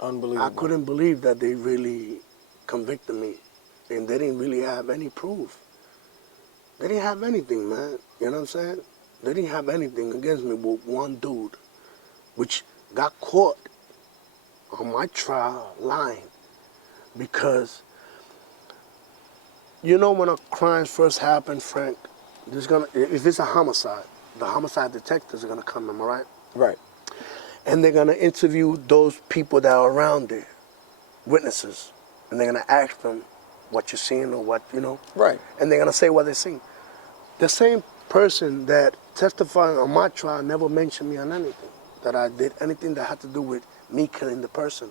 Unbelievable. I couldn't believe that they really convicted me, and they didn't really have any proof. They didn't have anything, man. You know what I'm saying? They didn't have anything against me but one dude, which got caught on my trial lying. Because, when a crime first happened, Frank, if it's a homicide, the homicide detectives are going to come, am I right? Right. And they're going to interview those people that are around there, witnesses, and they're going to ask them what you're seeing or what, Right. And they're going to say what they're seeing. The same person that testified on my trial never mentioned me on anything, that I did anything that had to do with me killing the person.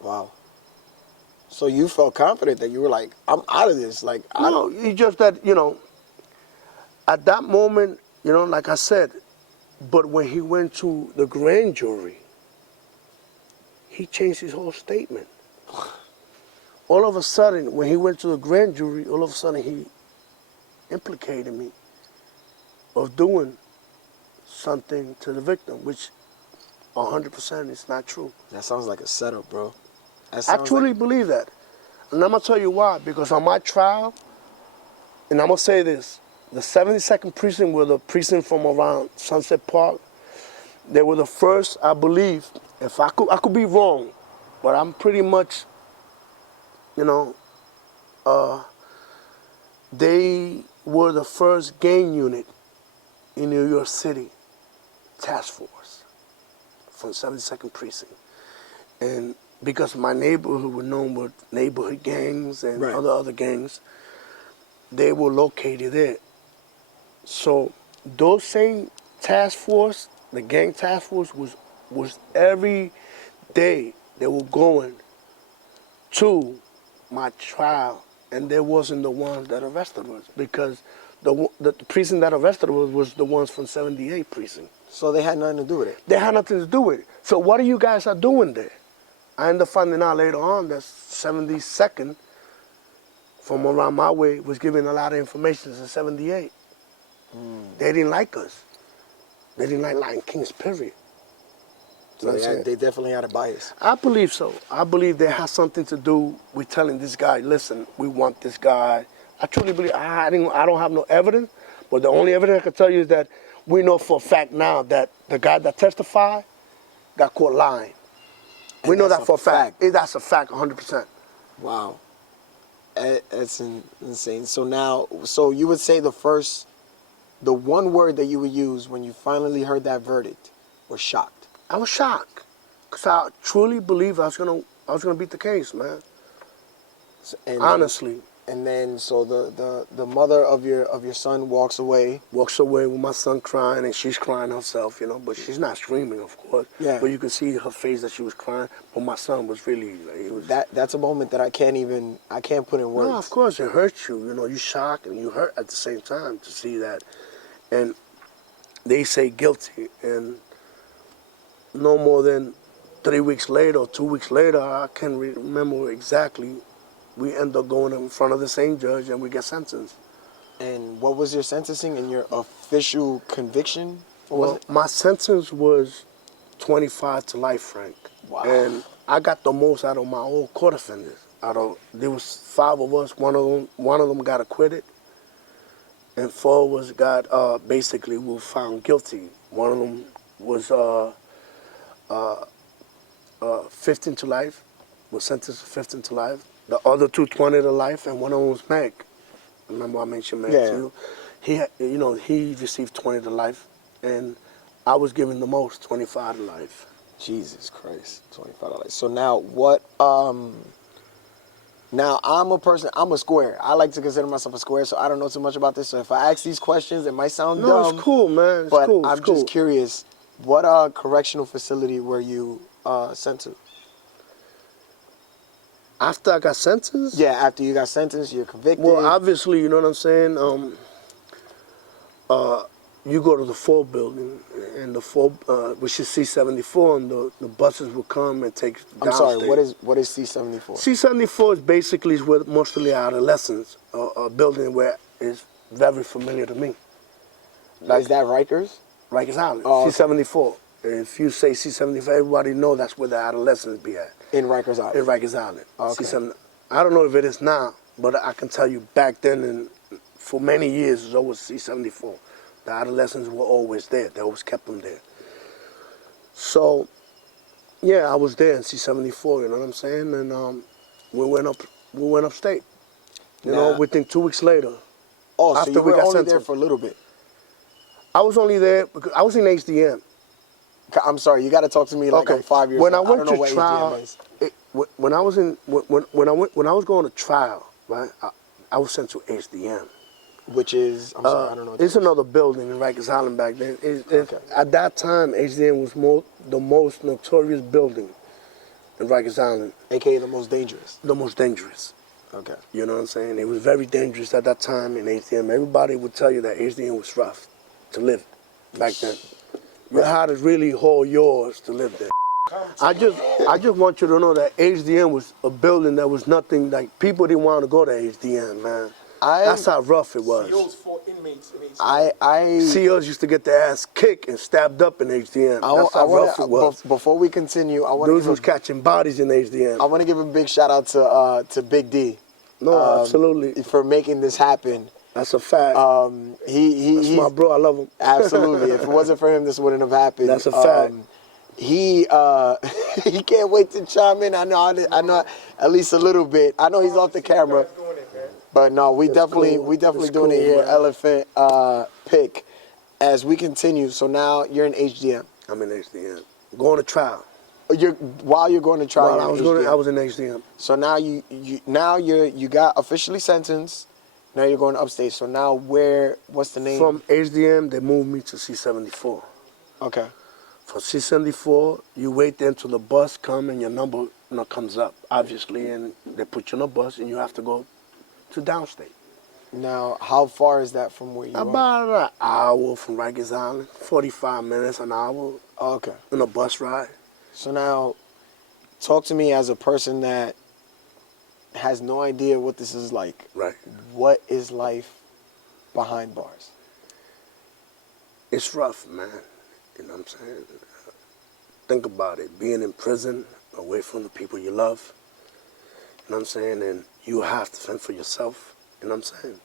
Wow. So you felt confident that you were like, I'm out of this. Like, No, it's just that, at that moment, like I said, but when he went to the grand jury, he changed his whole statement. All of a sudden, when he went to the grand jury, all of a sudden he implicated me of doing something to the victim, which 100% is not true. That sounds like a setup, bro. I truly believe that. And I'm going to tell you why. Because on my trial, and I'm going to say this, the 72nd precinct were the precinct from around Sunset Park. They were the first, I believe, if I could be wrong, but I'm pretty much, you know, they were the first gang unit in New York City task force from 72nd precinct. And because my neighborhood were known with neighborhood gangs and right. other gangs, they were located there. So those same task force, the gang task force, was every day they were going to my trial, and they wasn't the ones that arrested us, because the precinct that arrested us was the ones from 78 precinct. So they had nothing to do with it? They had nothing to do with it. So what are you guys are doing there? I ended up finding out later on that 72nd, from around my way, was giving a lot of information to 78. They didn't like us. They didn't like Lion Kings, period. So they definitely had a bias. I believe so. I believe they had something to do with telling this guy, listen, we want this guy. I truly believe, I don't have no evidence, but the only evidence I can tell you is that we know for a fact now that the guy that testified got caught lying. We know that for a fact. That's a fact, 100%. Wow. That's insane. So now, so you would say the one word that you would use when you finally heard that verdict was shocked. I was shocked, because I truly believe I was gonna beat the case, man. Honestly. And then, so the mother of your son walks away. Walks away with my son crying, and she's crying herself, you know, but she's not screaming, of course. Yeah. But you can see her face that she was crying. But my son was really, That's a moment that I can't put in words. No, of course, it hurts you. You know, you shocked and you hurt at the same time to see that. And they say guilty, and no more than 3 weeks later or 2 weeks later, I can't remember exactly, we end up going in front of the same judge and we get sentenced. And what was your sentencing and your official conviction? Well, my sentence was 25 to life, Frank. Wow. And I got the most out of my old court offenders. There was 5 of us. One of them got acquitted, and 4 of us got basically were found guilty. One of them was 15 to life, was sentenced to 15 to life. The other 2, 20 to life, and one of them was Meg. Remember I mentioned Meg too? He received 20 to life, and I was given the most, 25 to life. Jesus Christ, 25 to life. So now what? Now I'm a square. I like to consider myself a square, so I don't know too much about this. So if I ask these questions, it might sound dumb. No, it's cool, man. It's but cool. I'm just curious. What correctional facility were you sent to? After I got sentenced? Yeah, after you got sentenced, you're convicted. Well, obviously, you know what I'm saying? You go to the 4 building, and the 4, which is C-74, and the buses will come and take I'm sorry, what is C-74? C-74 is basically where mostly adolescents, a building where it's very familiar to me. Is that Rikers? Rikers Island, Oh, C-74. If you say C-74, everybody know that's where the adolescents be at. In Rikers Island? In Rikers Island. Okay. C-70. I don't know if it is now, but I can tell you back then, and for many years, it was always C-74. The adolescents were always there. They always kept them there. So, yeah, I was there in C-74, you know what I'm saying? And we went upstate. You know, within 2 weeks later. Oh, after so you were only sentenced. there for a little bit? I was only there because I was in HDM. I'm sorry, you got to talk to me like I'm 5 years old. When I went don't know to what trial, AGM is. when I was going to trial, right, I was sent to HDM. Which is, I'm sorry, I don't know what It's another building in Rikers Island back then. Okay. At that time, HDM was the most notorious building in Rikers Island. AKA the most dangerous. The most dangerous. Okay. You know what I'm saying? It was very dangerous at that time in HDM. Everybody would tell you that HDM was rough to live back then. You had to really hold yours to live there. I just want you to know that HDM was a building that was nothing, like, people didn't want to go to HDM, man. That's how rough it was. COs for inmates in COs used to get their ass kicked and stabbed up in HDM. That's how rough it was. Before we continue, I want Dudes was catching bodies in HDM. I want to give a big shout out to Big D. No, absolutely. For making this happen. That's a fact. That's my bro. I love him. Absolutely. If it wasn't for him, this wouldn't have happened. That's a fact. He can't wait to chime in. I know at least a little bit. I know he's off the camera. But no, we definitely doing it here. Man. Elephant pick. As we continue, so now you're in HDM. I'm in HDM. Going to trial. While you're going to trial. I was in HDM. So now you got officially sentenced. Now you're going upstate. So now what's the name? From HDM, they moved me to C74. Okay. For C74, you wait there until the bus comes and your number comes up, obviously, and they put you on a bus and you have to go to downstate. Now, how far is that from where you are? About an hour from Rikers Island, 45 minutes, an hour. Okay. On a bus ride. So now, talk to me as a person that has no idea what this is like. Right. What is life behind bars? It's rough, man. You know what I'm saying? Think about it. Being in prison, away from the people you love. You know what I'm saying? And you have to fend for yourself. You know what I'm saying?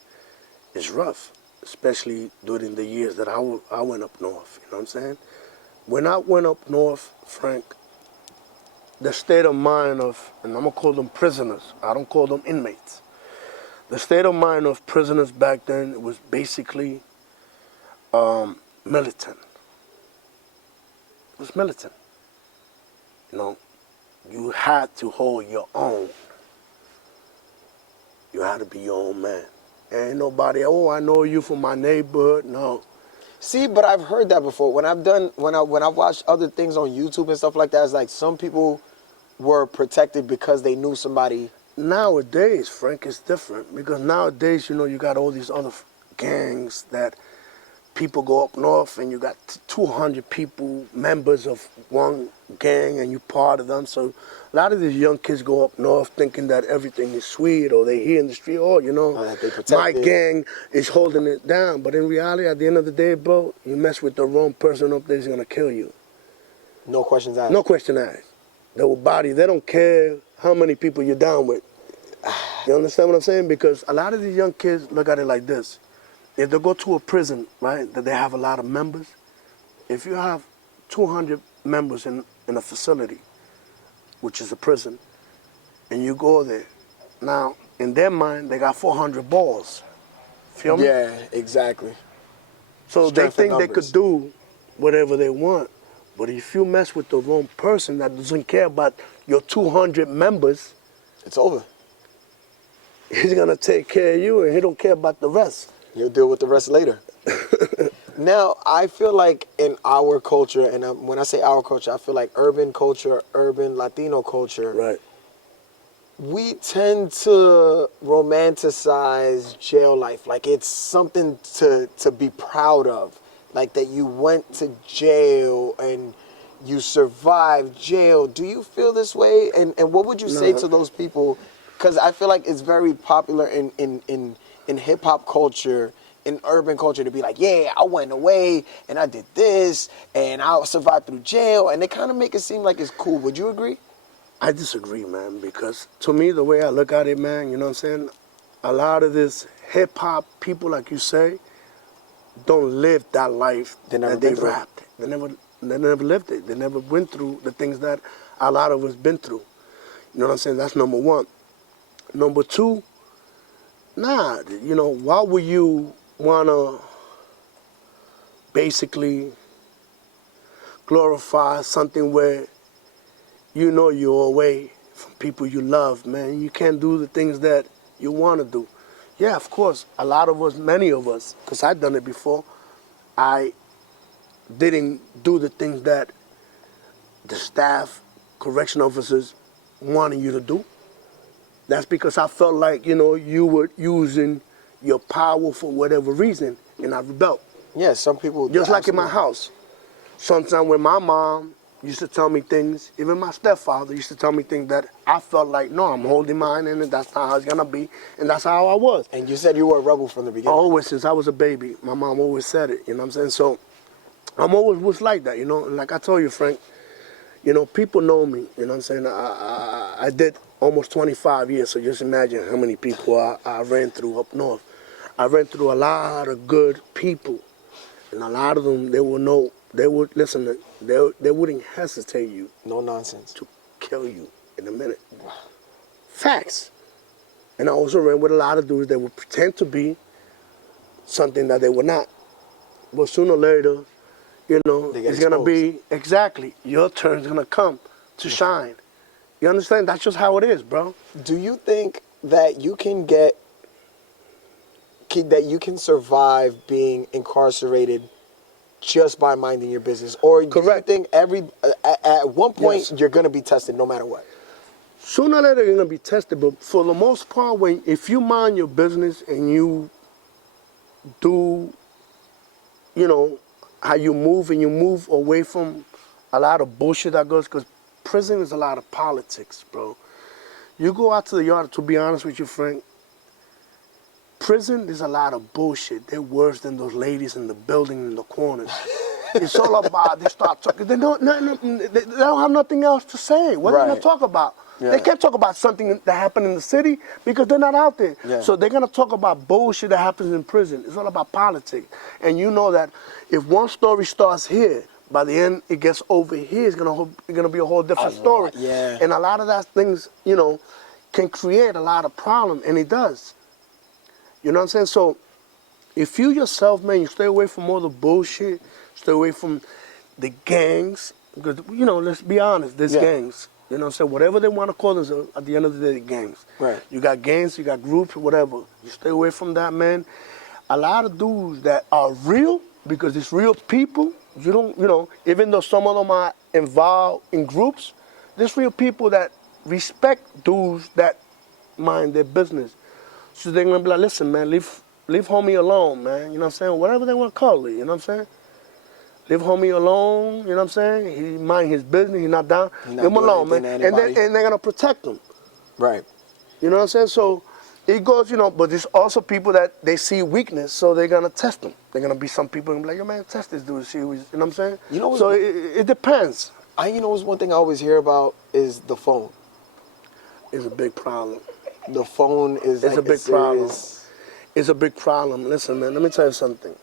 It's rough, especially during the years that I went up north. You know what I'm saying? When I went up north, Frank, the state of mind of, and I'm going to call them prisoners. I don't call them inmates. The state of mind of prisoners back then was basically militant. It was militant. You know, you had to hold your own. You had to be your own man. Ain't nobody, oh, I know you from my neighborhood. No. See, but I've heard that before. When I've watched other things on YouTube and stuff like that, it's like some people were protected because they knew somebody. Nowadays, Frank, it's different because nowadays, you know, you got all these other gangs that people go up north and you got 200 people, members of one gang, and you part of them. So a lot of these young kids go up north thinking that everything is sweet, or they hear in the street, oh, you know, my gang is holding it down. But in reality, at the end of the day, bro, you mess with the wrong person up there, he's going to kill you. No questions asked. No question asked. They will body. They don't care how many people you're down with. You understand what I'm saying? Because a lot of these young kids look at it like this. If they go to a prison, right, that they have a lot of members, if you have 200 members in a facility, which is a prison, and you go there, now, in their mind, they got 400 balls. Feel me? Yeah, exactly. So they think they could do whatever they want. But if you mess with the wrong person that doesn't care about your 200 members, it's over. He's going to take care of you, and he don't care about the rest. You'll deal with the rest later. Now, I feel like in our culture, and when I say our culture, I feel like urban culture, urban Latino culture, right, we tend to romanticize jail life. Like it's something to be proud of. Like that you went to jail and you survived jail. Do you feel this way? And what would you say to those people? Because I feel like it's very popular in hip-hop culture, in urban culture, to be like, yeah, I went away and I did this and I survived through jail. And they kind of make it seem like it's cool. Would you agree? I disagree, man, because to me, the way I look at it, man, you know what I'm saying? A lot of this hip-hop people, like you say, don't live that life that they rapped. They never lived it. They never went through the things that a lot of us been through. You know what I'm saying? That's number one. Number two, you know, why would you want to basically glorify something where you know you're away from people you love, man? You can't do the things that you want to do. Yeah, of course, a lot of us, many of us, because I've done it before, I didn't do the things that the staff, correction officers wanted you to do. That's because I felt like, you know, you were using your power for whatever reason, and I rebelled. Yeah, some people... Just like in my house. Sometimes when my mom used to tell me things. Even my stepfather used to tell me things that I felt like, no, I'm holding mine, and that's not how it's gonna be, and that's how I was. And you said you were a rebel from the beginning. Always, since I was a baby, my mom always said it. You know what I'm saying? So I'm always was like that. You know, and like I told you, Frank. You know, people know me. You know what I'm saying? I did almost 25 years, so just imagine how many people I ran through up north. I ran through a lot of good people, and a lot of them, they would listen, they wouldn't hesitate you. No nonsense. To kill you in a minute. Facts. And I also ran with a lot of dudes that would pretend to be something that they were not. But sooner or later, you know, it's going to be, exactly, your turn's going to come to shine. You understand? That's just how it is, bro. Do you think that you can survive being incarcerated just by minding your business? Or Correct. Do you think at one point Yes. you're going to be tested no matter what? Sooner or later, you're going to be tested. But for the most part, if you mind your business and you do, you know, how you move, and you move away from a lot of bullshit that goes, because prison is a lot of politics, bro. You go out to the yard, to be honest with you, Frank, prison is a lot of bullshit. They're worse than those ladies in the building in the corners. It's all about, they start talking, they don't have nothing else to say. What are they going to talk about? Yeah. They can't talk about something that happened in the city because they're not out there. Yeah. So they're going to talk about bullshit that happens in prison. It's all about politics. And you know that if one story starts here, by the end it gets over here, it's going to be a whole different story. Yeah. And a lot of that things, you know, can create a lot of problem, and it does. You know what I'm saying? So if you yourself, man, you stay away from all the bullshit, stay away from the gangs, because, you know, let's be honest, there's gangs. You know what I'm saying? Whatever they want to call themselves, at the end of the day, gangs. Right. You got gangs, you got groups, whatever. You stay away from that, man. A lot of dudes that are real, because it's real people, you know, even though some of them are involved in groups, there's real people that respect dudes that mind their business. So they're going to be like, listen, man, leave homie alone, man. You know what I'm saying? Whatever they want to call it, you know what I'm saying? Leave homie alone, you know what I'm saying? He mind his business, he's not down. Leave him alone, man. And they're going to protect him. Right. You know what I'm saying? So it goes, you know, but there's also people that they see weakness, so they're going to test them. They're going to be some people and be like, yo, man, test this dude, see who he's, you know what I'm saying? You know, so it depends. You know, one thing I always hear about is the phone. It's a big problem. The phone is a big problem. It's a big problem. Listen, man, let me tell you something.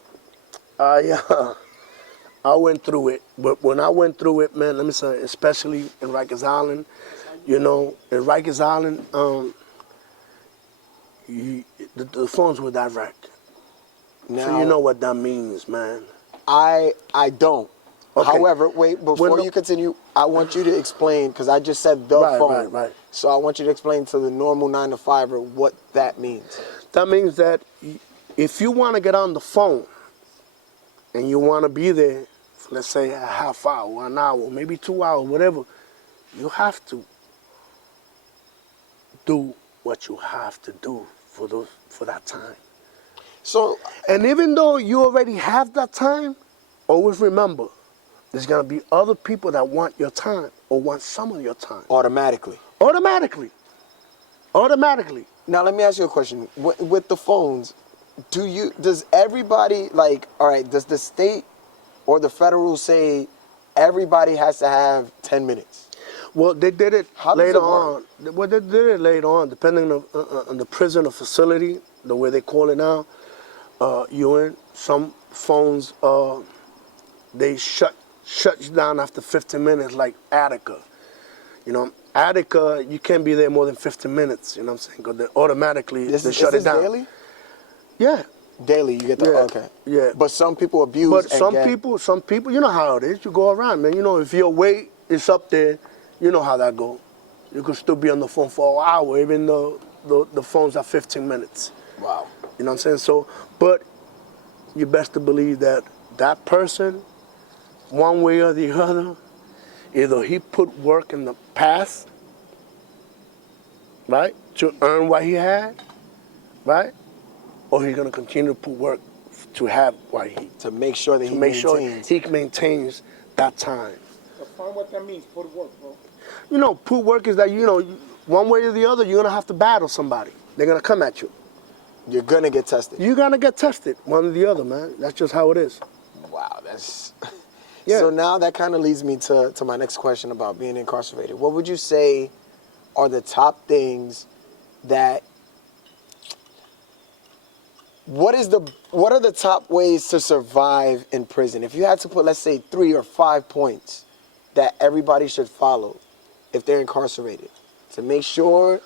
I went through it, but when I went through it, man, let me say, especially in Rikers Island, you know, in Rikers Island, the phones were direct. Now, so you know what that means, man. I don't. Okay. However, wait, before you continue, I want you to explain, because I just said the phone. Right. So I want you to explain to the normal 9-to-5er what that means. That means that if you want to get on the phone and you want to be there, let's say a half hour, an hour, maybe 2 hours, whatever, you have to do what you have to do for that time. So, and even though you already have that time, always remember, there's going to be other people that want your time or want some of your time. Automatically. Now, let me ask you a question. With the phones, does everybody, like, all right, does the state or the federal say everybody has to have 10 minutes? Well, they did it later on. Well, they did it later on, depending on the prison or facility, the way they call it now. Some phones, they shut you down after 15 minutes, like Attica. You know, Attica, you can't be there more than 15 minutes, you know what I'm saying? Because they automatically, they shut it down. Daily? Yeah. Daily, you get the, okay. Yeah. But some people abuse. But some people, you know how it is. You go around, man. You know, if your weight is up there, you know how that goes. You could still be on the phone for an hour, even though the phones are 15 minutes. Wow. You know what I'm saying? So, but you best to believe that that person, one way or the other, either he put work in the past, right, to earn what he had, right, or he's going to continue to put work to have what he... To make sure that he maintains that time. Define what that means. Put work, bro. You know, put work is that, you know, one way or the other, you're going to have to battle somebody. They're going to come at you. You're gonna get tested. You're going to get tested, one or the other, man. That's just how it is. Wow, that's... Yeah. So now that kind of leads me to my next question about being incarcerated. What would you say are the top things that... What are the top ways to survive in prison? If you had to put, let's say, 3 or 5 points that everybody should follow if they're incarcerated to make sure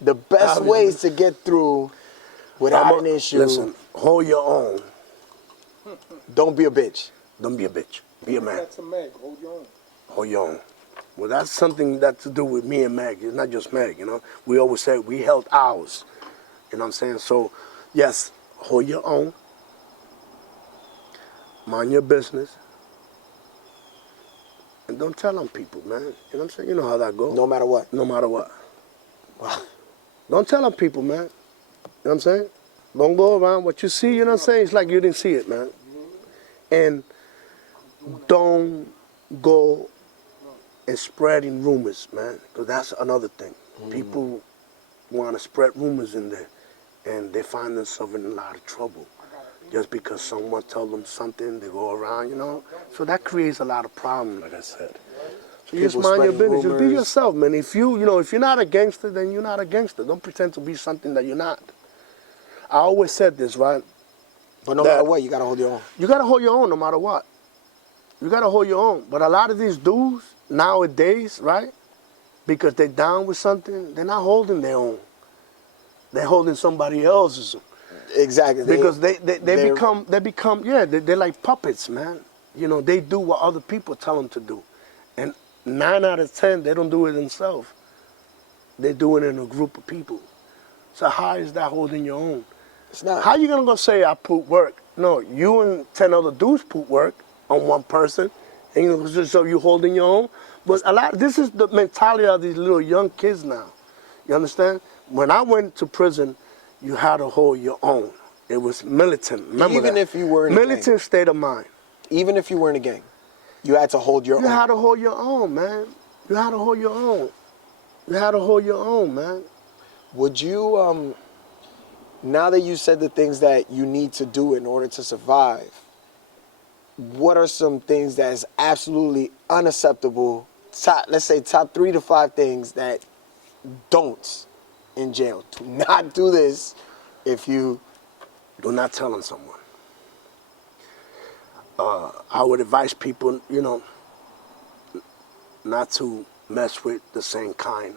the best ways to get through without an issue. Listen, hold your own. Don't be a bitch. Don't be a bitch. Be a man. That's a Meg. Hold your own. Hold your own. Well, that's something that to do with me and Meg. It's not just Meg, you know. We always say we held ours. You know what I'm saying? So, yes, hold your own. Mind your business. And don't tell on people, man. You know what I'm saying? You know how that goes. No matter what. No matter what. Wow. Don't tell on people, man. You know what I'm saying? Don't go around what you see, you know what I'm saying? It's like you didn't see it, man. And don't go and spreading rumors, man, because that's another thing. People want to spread rumors in there, and they find themselves in a lot of trouble. Just because someone tells them something, they go around, you know? So that creates a lot of problems, like I said. So you just People mind your spreading business. Just be rumors. yourself, man. If you're not a gangster, then you're not a gangster. Don't pretend to be something that you're not. I always said this, right? But no matter what, you gotta hold your own. You gotta hold your own no matter what. You gotta hold your own. But a lot of these dudes nowadays, right? Because they're down with something, they're not holding their own. They're holding somebody else's. Exactly. Because they become they're like puppets, man. You know, they do what other people tell them to do. And 9 out of 10, they don't do it themselves. They do it in a group of people. So how is that holding your own? It's not. How you gonna go say I put work? No, you and 10 other dudes put work on one person, and you know, so you holding your own. But this is the mentality of these little young kids now. You understand? When I went to prison, you had to hold your own. It was militant. Remember Even that. if you were in a gang. militant state of mind. Even if you were in a gang, you had to hold your You own. had to hold your own, man. You had to hold your own. You had to hold your own, man. Would you, now that you said the things that you need to do in order to survive, what are some things that is absolutely unacceptable? Let's say top 3 to 5 things that don't in jail. Do not do this if you... Do not tell on someone. I would advise people, you know, not to mess with the same kind.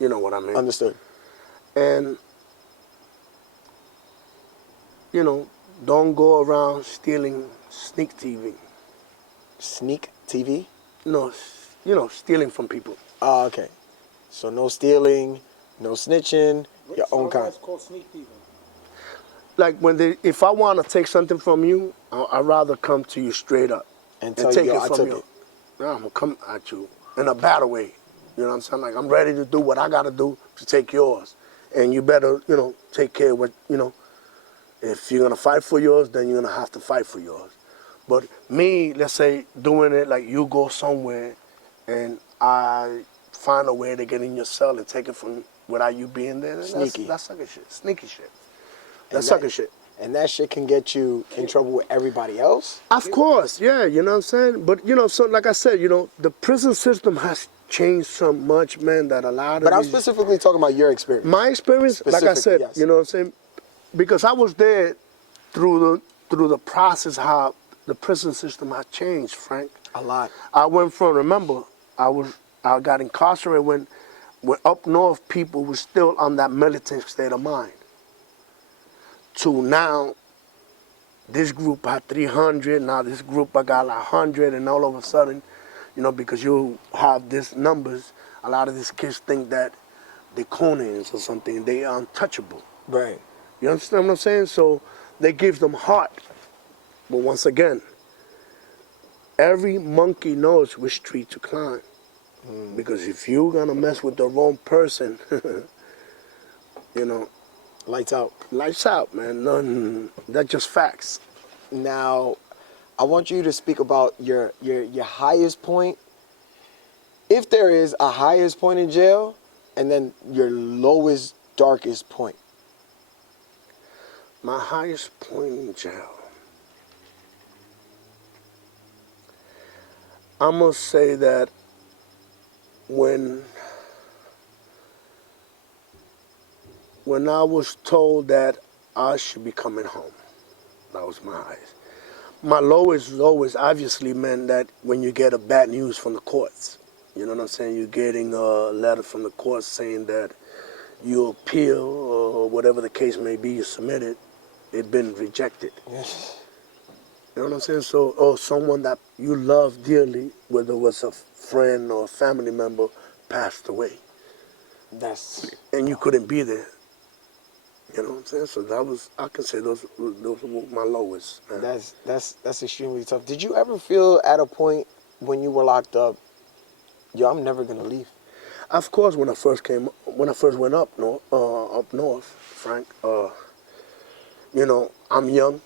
You know what I mean? Understood. And, you know, don't go around stealing sneak TV. Sneak TV? No, you know, stealing from people. Oh, okay. So no stealing, no snitching, your own kind. That's called sneak thieving. Like if I want to take something from you, I'd rather come to you straight up And and tell take you, yo, it I from took you. it. Yeah, I'm gonna come at you in a battle way. You know what I'm saying? Like I'm ready to do what I gotta do to take yours, and you better, you know, take care of what, you know. If you're gonna fight for yours, then you're gonna have to fight for yours. But me, let's say, doing it like you go somewhere, and I find a way to get in your cell and take it from without you being there. Sneaky. That's sucker shit. Sneaky shit. And That's sucker shit. And that shit can get you in trouble with everybody else? Of course, yeah, you know what I'm saying? But, you know, so like I said, you know, the prison system has changed so much, man, that a lot of But I'm specifically talking about your experience. My experience, like I said, yes. you know what I'm saying? Because I was there through the process how the prison system has changed, Frank. A lot. I went from, remember, I got incarcerated when up north people were still on that militant state of mind. To now, this group had 300, now this group I got like 100, and all of a sudden, you know, because you have these numbers, a lot of these kids think that they're Conans or something, they are untouchable. Right. You understand what I'm saying? So they give them heart. But once again, every monkey knows which tree to climb. Because if you're gonna mess with the wrong person, you know, Lights out. lights out, man. None, that's just facts. Now, I want you to speak about your highest point, if there is a highest point in jail, and then your lowest, darkest point. My highest point in jail. I must say that when I was told that I should be coming home, that was my highest. My lowest always obviously meant that when you get a bad news from the courts, you know what I'm saying? You're getting a letter from the courts saying that your appeal or whatever the case may be you submitted, it been rejected. Yes. You know what I'm saying? So, or someone that you love dearly, whether it was a friend or a family member, passed away. And you couldn't be there. You know what I'm saying? So that was, I can say those were my lowest. Man. That's extremely tough. Did you ever feel at a point when you were locked up, yo, I'm never gonna leave? Of course, when I first went up north, Frank, you know, I'm young.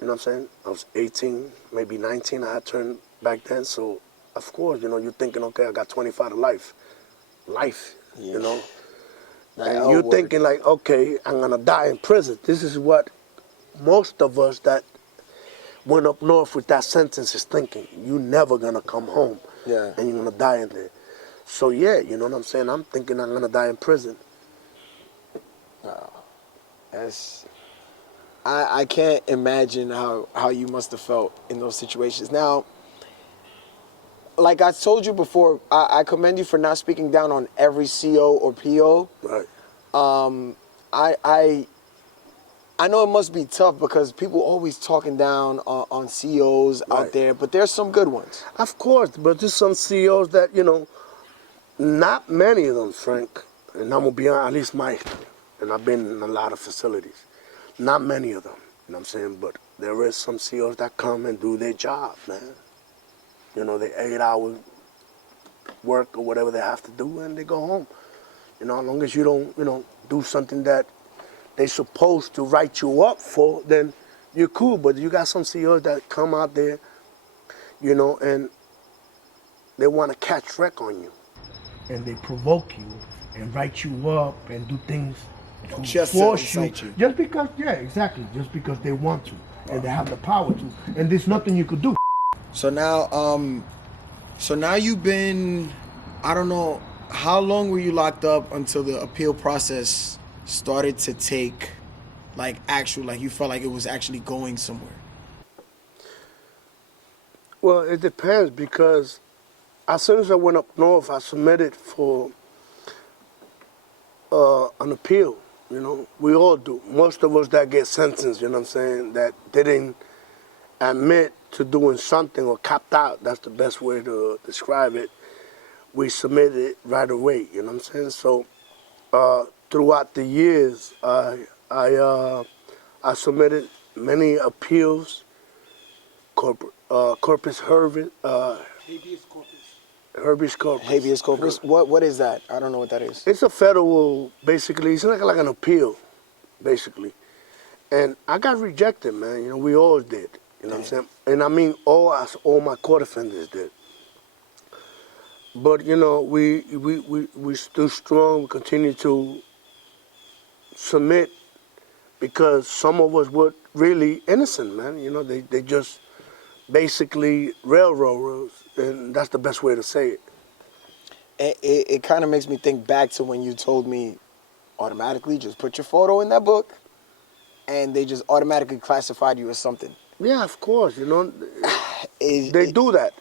You know what I'm saying? I was 18, maybe 19. I had turned back then. So, of course, you know, you're thinking, okay, I got 25 to life. You know? And you're thinking like, okay, I'm going to die in prison. This is what most of us that went up north with that sentence is thinking. You're never going to come home. Yeah. And you're going to die in there. So, yeah, you know what I'm saying? I'm thinking I'm going to die in prison. I can't imagine how you must have felt in those situations. Now, like I told you before, I commend you for not speaking down on every CO or PO. Right. I know it must be tough because people always talking down on COs out there, but there's some good ones. Of course, but there's some COs that, you know, not many of them, Frank, and I'm going to be honest, at least my experience, and I've been in a lot of facilities. Not many of them, you know what I'm saying? But there is some COs that come and do their job, man. You know, they 8-hour work or whatever they have to do, and they go home. You know, as long as you don't, you know, do something that they supposed to write you up for, then you're cool. But you got some COs that come out there, you know, and they want to catch wreck on you. And they provoke you and write you up and do things Just force to incite you. Just because, yeah, exactly. Just because they want to and they have the power to, and there's nothing you could do. So now you've been, I don't know, how long were you locked up until the appeal process started to take, like, actual, like, you felt like it was actually going somewhere? Well, it depends because as soon as I went up north, I submitted for an appeal. You know, we all do. Most of us that get sentenced, you know what I'm saying, that didn't admit to doing something or copped out, that's the best way to describe it, we submitted it right away, you know what I'm saying? So throughout the years, I submitted many appeals, corpus habeas corpus. Habeas corpus. What is that? I don't know what that is. It's a federal, basically, it's like an appeal, basically. And I got rejected, man. You know, we all did. You know what I'm saying? And I mean, all my court offenders did. But, you know, we stood strong. We continue to submit because some of us were really innocent, man. You know, they just basically railroad us, and that's the best way to say it. It kind of makes me think back to when you told me automatically just put your photo in that book and they just automatically classified you as something. Yeah, of course, you know, they do that.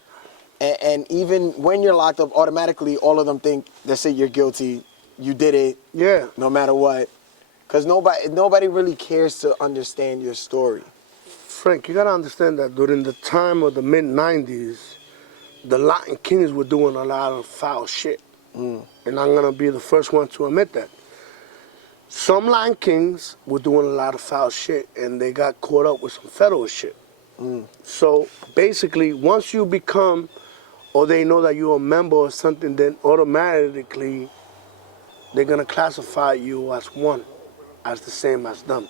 And even when you're locked up, automatically all of them think, they say you're guilty, you did it, yeah, no matter what. Because nobody really cares to understand your story. Frank, you got to understand that during the time of the mid-'90s, the Latin Kings were doing a lot of foul shit. And I'm going to be the first one to admit that. Some Latin Kings were doing a lot of foul shit, and they got caught up with some federal shit. So basically, once you become, or they know that you're a member or something, then automatically they're going to classify you as one, as the same as them.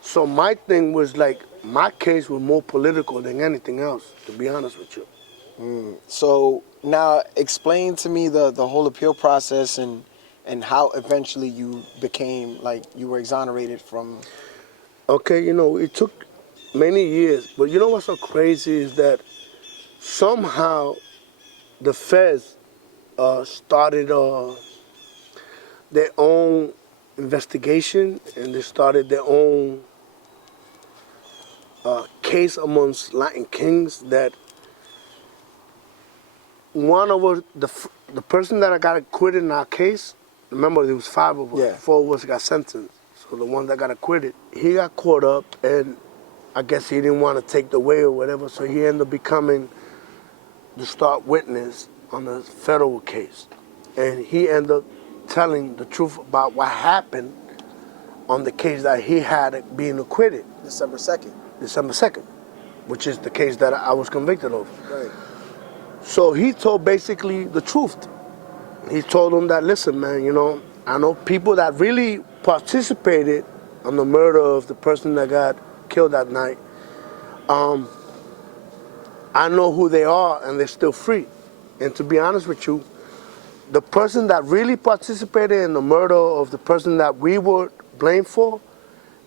So my thing was like, my case was more political than anything else, to be honest with you. So now explain to me the whole appeal process and how eventually you became, like, you were exonerated from. Okay, you know, it took many years, but you know what's so crazy is that somehow the feds started their own investigation, and they started their own case amongst Latin kings that one of us, the person that I got acquitted in our case, remember there was 5 of us, Yeah. 4 of us got sentenced. So the one that got acquitted, he got caught up, and I guess he didn't want to take the way or whatever, so he ended up becoming the star witness on the federal case. And he ended up telling the truth about what happened on the case that he had being acquitted. December 2nd. December 2nd, which is the case that I was convicted of. Right. So he told basically the truth. He told them that, listen, man, you know, I know people that really participated on the murder of the person that got killed that night. I know who they are, and they're still free. And to be honest with you, the person that really participated in the murder of the person that we were blamed for,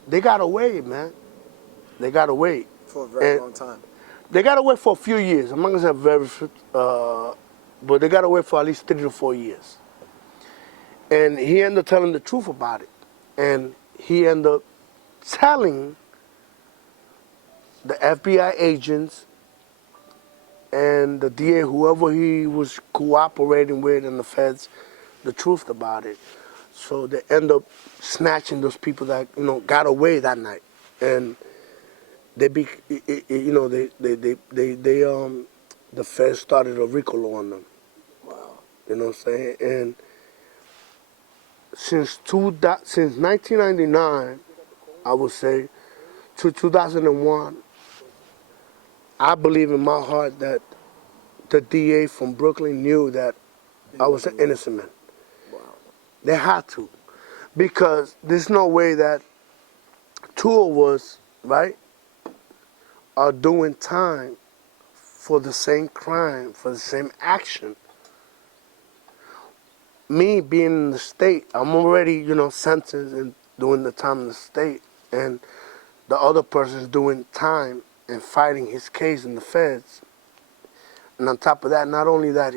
they got away, man. They got away. For a very And long time. They got away for a few years. I'm not gonna say very, but they got away for at least 3 to 4 years. And he ended up telling the truth about it. And he ended up telling the FBI agents and the DA, whoever he was cooperating with, and the feds, the truth about it. So they end up snatching those people that, you know, got away that night. And the feds started a RICO law on them. Wow. You know what I'm saying? And since 1999, I would say, to 2001, I believe in my heart that the DA from Brooklyn knew that I was an innocent man. Wow. They had to. Because there's no way that 2 of us, right, are doing time for the same crime, for the same action. Me being in the state, I'm already, you know, sentenced and doing the time in the state, and the other person's doing time and fighting his case in the feds. And on top of that, not only that,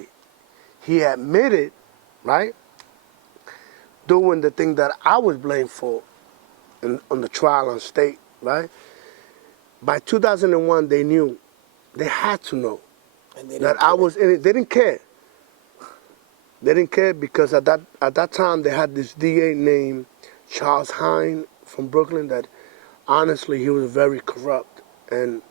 he admitted, right, doing the thing that I was blamed for on the trial on state, right? By 2001, they knew, they had to know And they that didn't I care. was in it. They didn't care. They didn't care because at that time they had this DA named Charles Hine from Brooklyn that honestly he was very corrupt. And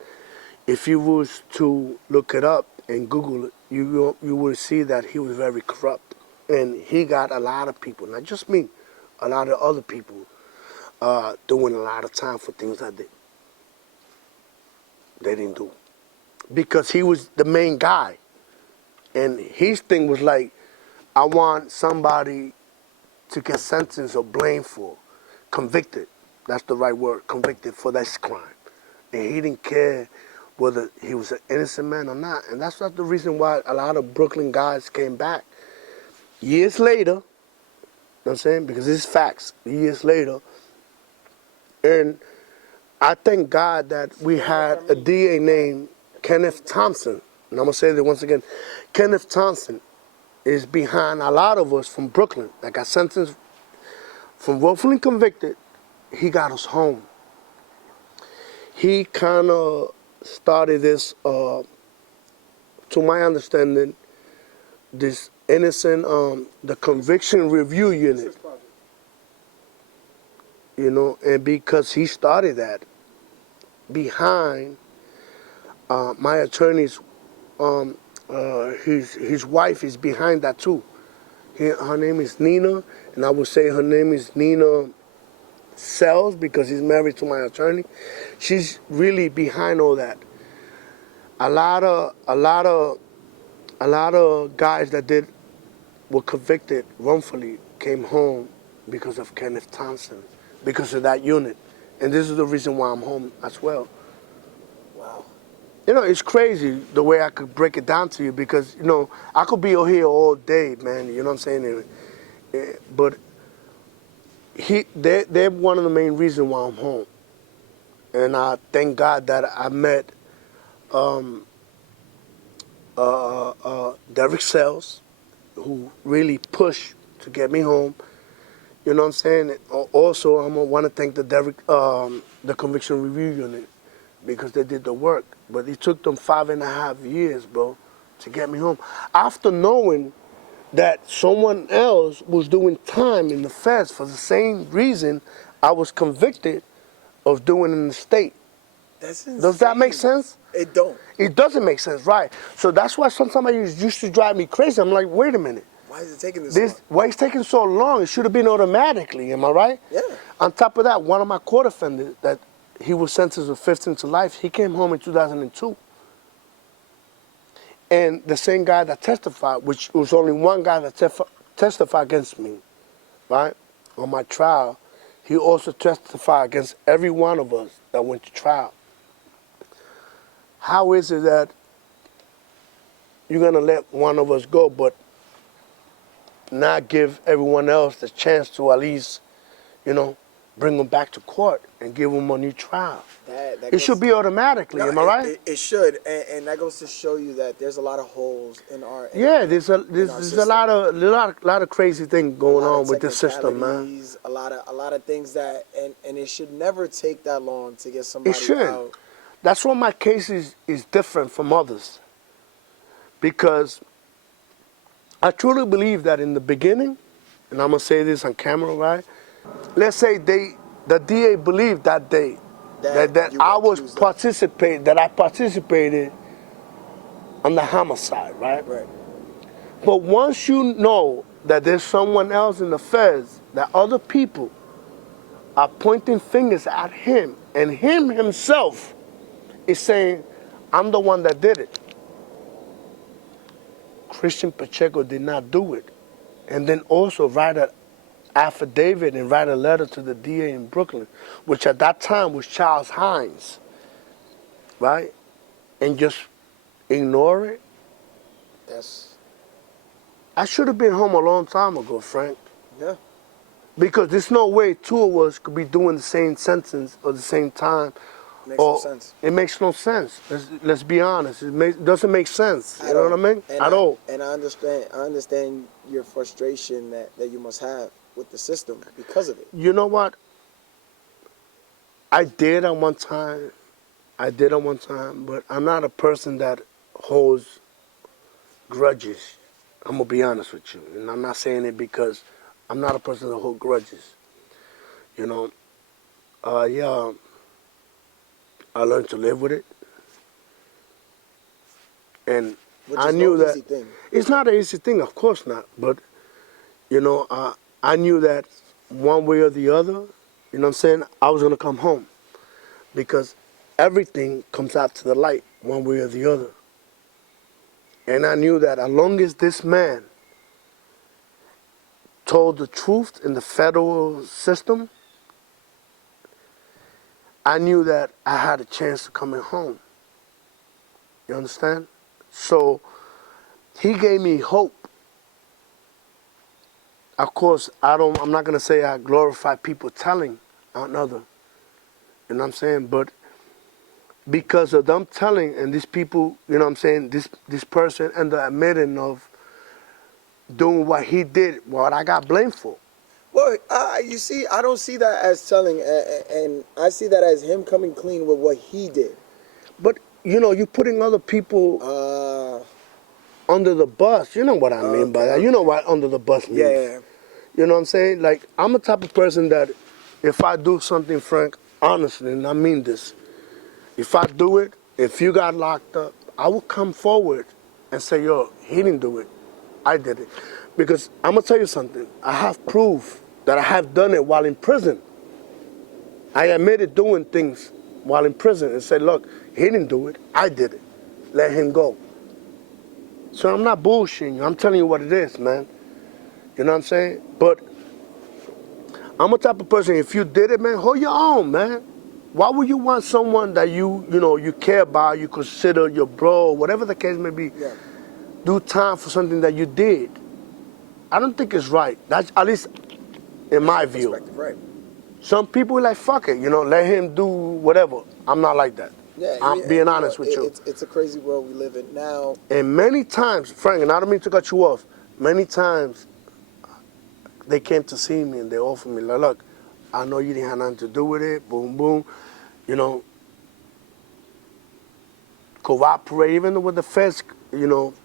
if you was to look it up and Google it, you will see that he was very corrupt. And he got a lot of people, not just me, a lot of other people doing a lot of time for things that they didn't do. Because he was the main guy. And his thing was like, I want somebody to get sentenced or blamed for, convicted. That's the right word, convicted for this crime. And he didn't care whether he was an innocent man or not. And that's not the reason why a lot of Brooklyn guys came back. Years later, you know what I'm saying? Because it's facts, years later. And I thank God that we had a DA named Kenneth Thompson. And I'm going to say that once again. Kenneth Thompson is behind a lot of us from Brooklyn that got sentenced from wrongfully convicted. He got us home. He kind of started this, to my understanding, this innocent, the conviction review unit. You know, and because he started that behind my attorney's, his wife is behind that too. Her name is Nina, and I would say her name is Nina Sells because he's married to my attorney. She's really behind all that. A lot of guys that were convicted wrongfully came home because of Kenneth Thompson, because of that unit. And this is the reason why I'm home as well. You know, it's crazy the way I could break it down to you because, you know, I could be here all day, man. You know what I'm saying? But they're one of the main reasons why I'm home. And I thank God that I met Derek Sells, who really pushed to get me home. You know what I'm saying? Also, I'm gonna want to thank the Conviction Review Unit because they did the work. But it took them 5.5 years, bro, to get me home. After knowing that someone else was doing time in the feds for the same reason I was convicted of doing in the state. That's insane. Does that make sense? It don't. It doesn't make sense, right? So that's why sometimes it used to drive me crazy. I'm like, wait a minute. Why is it taking this long? Why it's taking so long? It should have been automatically, am I right? Yeah. On top of that, one of my court offenders that he was sentenced to 15 to life, he came home in 2002. And the same guy that testified, which was only one guy that testified against me, right, on my trial, he also testified against every one of us that went to trial. How is it that you're going to let one of us go, but not give everyone else the chance to at least, you know, bring them back to court and give them a new trial? It should be automatically, No, am I right? It should, and that goes to show you that there's a lot of holes in our. Yeah, there's a lot of crazy things going on with this system, man. A lot of things that, and it should never take that long to get somebody It shouldn't. out. That's why my case is different from others. Because I truly believe that in the beginning, and I'm going to say this on camera, right? Let's say the DA believed that day that I participated on the homicide, right? Right. But once you know that there's someone else in the feds, that other people are pointing fingers at him, and him himself is saying, I'm the one that did it. Christian Pacheco did not do it. And then also write an affidavit and write a letter to the DA in Brooklyn, which at that time was Charles Hines, right? And just ignore it. I should have been home a long time ago, Frank. Yeah. Because there's no way two of us could be doing the same sentence at the same time. Makes no sense. It makes no sense. Let's be honest. It doesn't make sense. You know what I mean? At all. And I understand your frustration that you must have with the system because of it. You know what? I did at one time, but I'm not a person that holds grudges. I'm going to be honest with you. And I'm not saying it because I'm not a person that holds grudges. You know? Yeah. I learned to live with it. And I knew that it's not an easy thing, of course not. But, you know, I knew that one way or the other, you know what I'm saying, I was going to come home. Because everything comes out to the light one way or the other. And I knew that as long as this man told the truth in the federal system, I knew that I had a chance of coming home. You understand? So he gave me hope. Of course, I'm not gonna say I glorify people telling on other. You know what I'm saying? But because of them telling and these people, you know what I'm saying, this person ended up admitting of doing what he did, what I got blamed for. Well, you see, I don't see that as telling, and I see that as him coming clean with what he did. But, you know, you're putting other people under the bus. You know what I mean by that. You know what under the bus means. Yeah. You know what I'm saying? Like, I'm the type of person that if I do something, Frank, honestly, and I mean this, if I do it, if you got locked up, I will come forward and say, yo, he didn't do it. I did it. Because I'm going to tell you something. I have proof that I have done it while in prison. I admitted doing things while in prison and said, look, he didn't do it. I did it. Let him go. So I'm not bullshitting you. I'm telling you what it is, man. You know what I'm saying? But I'm a type of person, if you did it, man, hold your own, man. Why would you want someone that you care about, you consider your bro, whatever the case may be, Yeah. do time for something that you did? I don't think it's right. That's at least in my view. Perspective, right? Some people are like, fuck it, let him do whatever. I'm not like that. Yeah, I'm being honest with you. It's a crazy world we live in now. And many times, Frank, and I don't mean to cut you off, many times they came to see me and they offered me, like, look, I know you didn't have nothing to do with it, boom, boom, cooperate, even with the feds,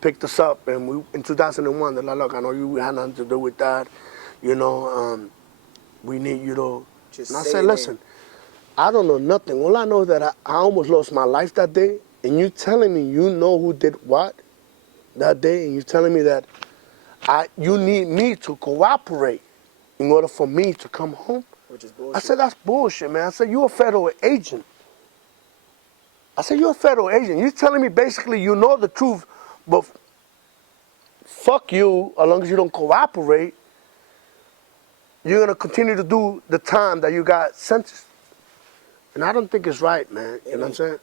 picked us up, and we in 2001, they're like, look, I know you had nothing to do with that, we need you to, Just and I say said, your listen, name. I don't know nothing. All I know is that I almost lost my life that day, and you telling me you know who did what that day, and you telling me that you need me to cooperate in order for me to come home? Which is bullshit. I said, that's bullshit, man. I said, you're a federal agent. You're a federal agent. You're telling me basically you know the truth, but fuck you, as long as you don't cooperate, you're going to continue to do the time that you got sentenced. And I don't think it's right, man. You know what I'm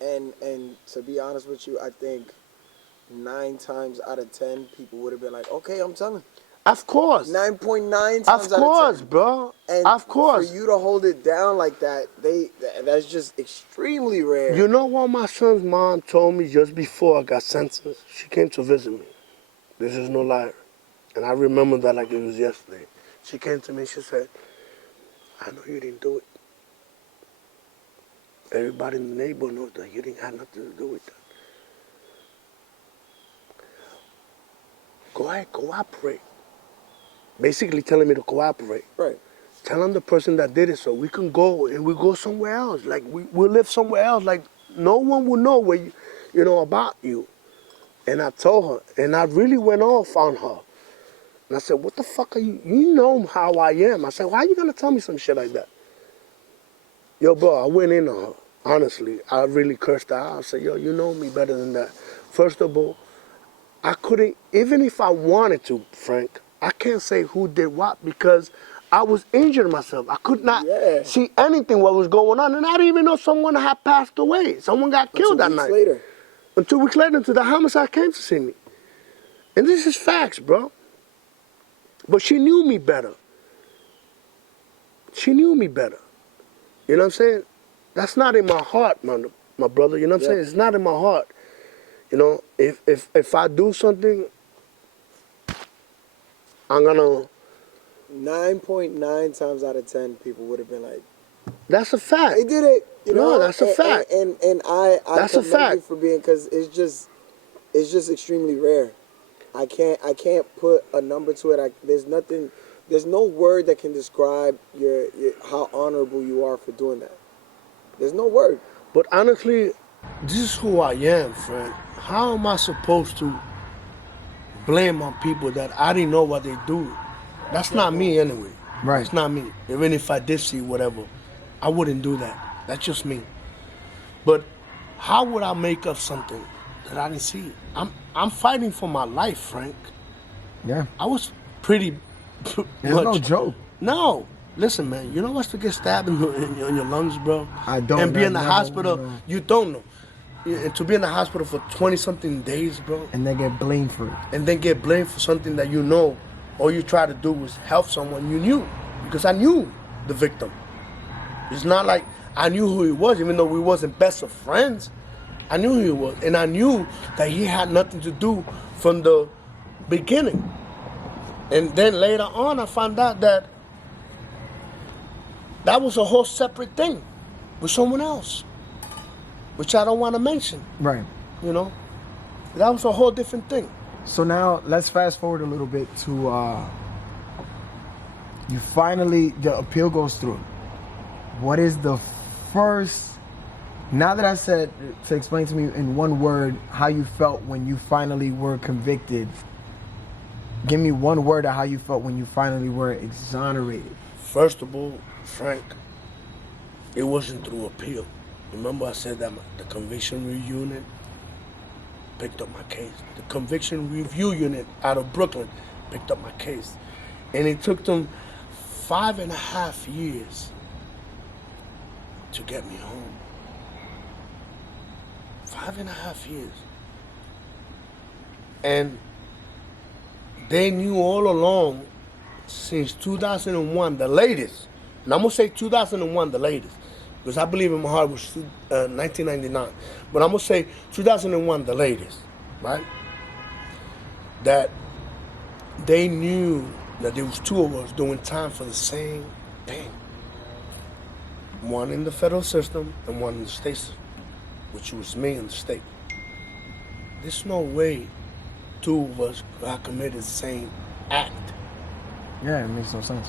saying? And to be honest with you, I think 9 times out of 10 people would have been like, okay, I'm telling. Of course. 9.9 times out of 10. Of course, bro. And of course. for you to hold it down like that, that's just extremely rare. You know what my son's mom told me just before I got sentenced? She came to visit me. This is no lie. And I remember that like it was yesterday. She came to me and she said, I know you didn't do it. Everybody in the neighborhood knows that you didn't have nothing to do with that. Go ahead, cooperate. Basically telling me to cooperate. Right. Telling the person that did it so we can go and we go somewhere else. Like we'll live somewhere else. Like no one will know where about you. And I told her, and I really went off on her. And I said, what the fuck are you? You know how I am. I said, why are you gonna tell me some shit like that? Yo, bro, I went in on her. Honestly, I really cursed her out. I said, yo, you know me better than that. First of all, I couldn't, even if I wanted to, Frank, I can't say who did what because I was injured myself. I could not see anything what was going on. And I didn't even know someone had passed away. Someone got killed that night. Later. And 2 weeks later, the homicide came to see me. And this is facts, bro. But she knew me better. She knew me better. You know what I'm saying? That's not in my heart, my brother. You know what I'm saying? It's not in my heart. If I do something, I'm gonna. 9.9 times out of 10 people would have been like, that's a fact. they did it. No, that's a fact. And I That's a commend you fact. for being, because it's just extremely rare. I can't put a number to it. There's no word that can describe your how honorable you are for doing that. There's no word. But honestly, this is who I am, friend. How am I supposed to blame on people that I didn't know what they do? That's not me anyway. Right. It's not me. Even if I did see whatever, I wouldn't do that. That's just me. But how would I make up something that I didn't see? I'm fighting for my life, Frank. Yeah. I was pretty It's no joke. No. Listen, man, you know what's to get stabbed in your lungs, bro? I don't. And be in the never hospital, know. you don't know. And to be in the hospital for 20-something days, bro. And they get blamed for it. And then get blamed for something that you know. All you try to do was help someone you knew. Because I knew the victim. It's not like I knew who he was, even though we wasn't best of friends. I knew who he was. And I knew that he had nothing to do from the beginning. And then later on, I found out that that was a whole separate thing with someone else, which I don't want to mention. Right. That was a whole different thing. So now let's fast forward a little bit to you finally, the appeal goes through. What is the first, now that I said to explain to me in one word how you felt when you finally were convicted, give me one word of how you felt when you finally were exonerated. First of all, Frank, it wasn't through appeal. Remember I said that the conviction review unit picked up my case. The conviction review unit out of Brooklyn picked up my case. And it took them 5.5 years to get me home. 5.5 years. And they knew all along, since 2001, the latest, and I'm going to say 2001, the latest, because I believe in my heart it was 1999, but I'm going to say 2001, the latest, right? That they knew that there was two of us doing time for the same thing. One in the federal system and one in the state system, which was me in the state. There's no way two of us got committed the same act. Yeah, it makes no sense.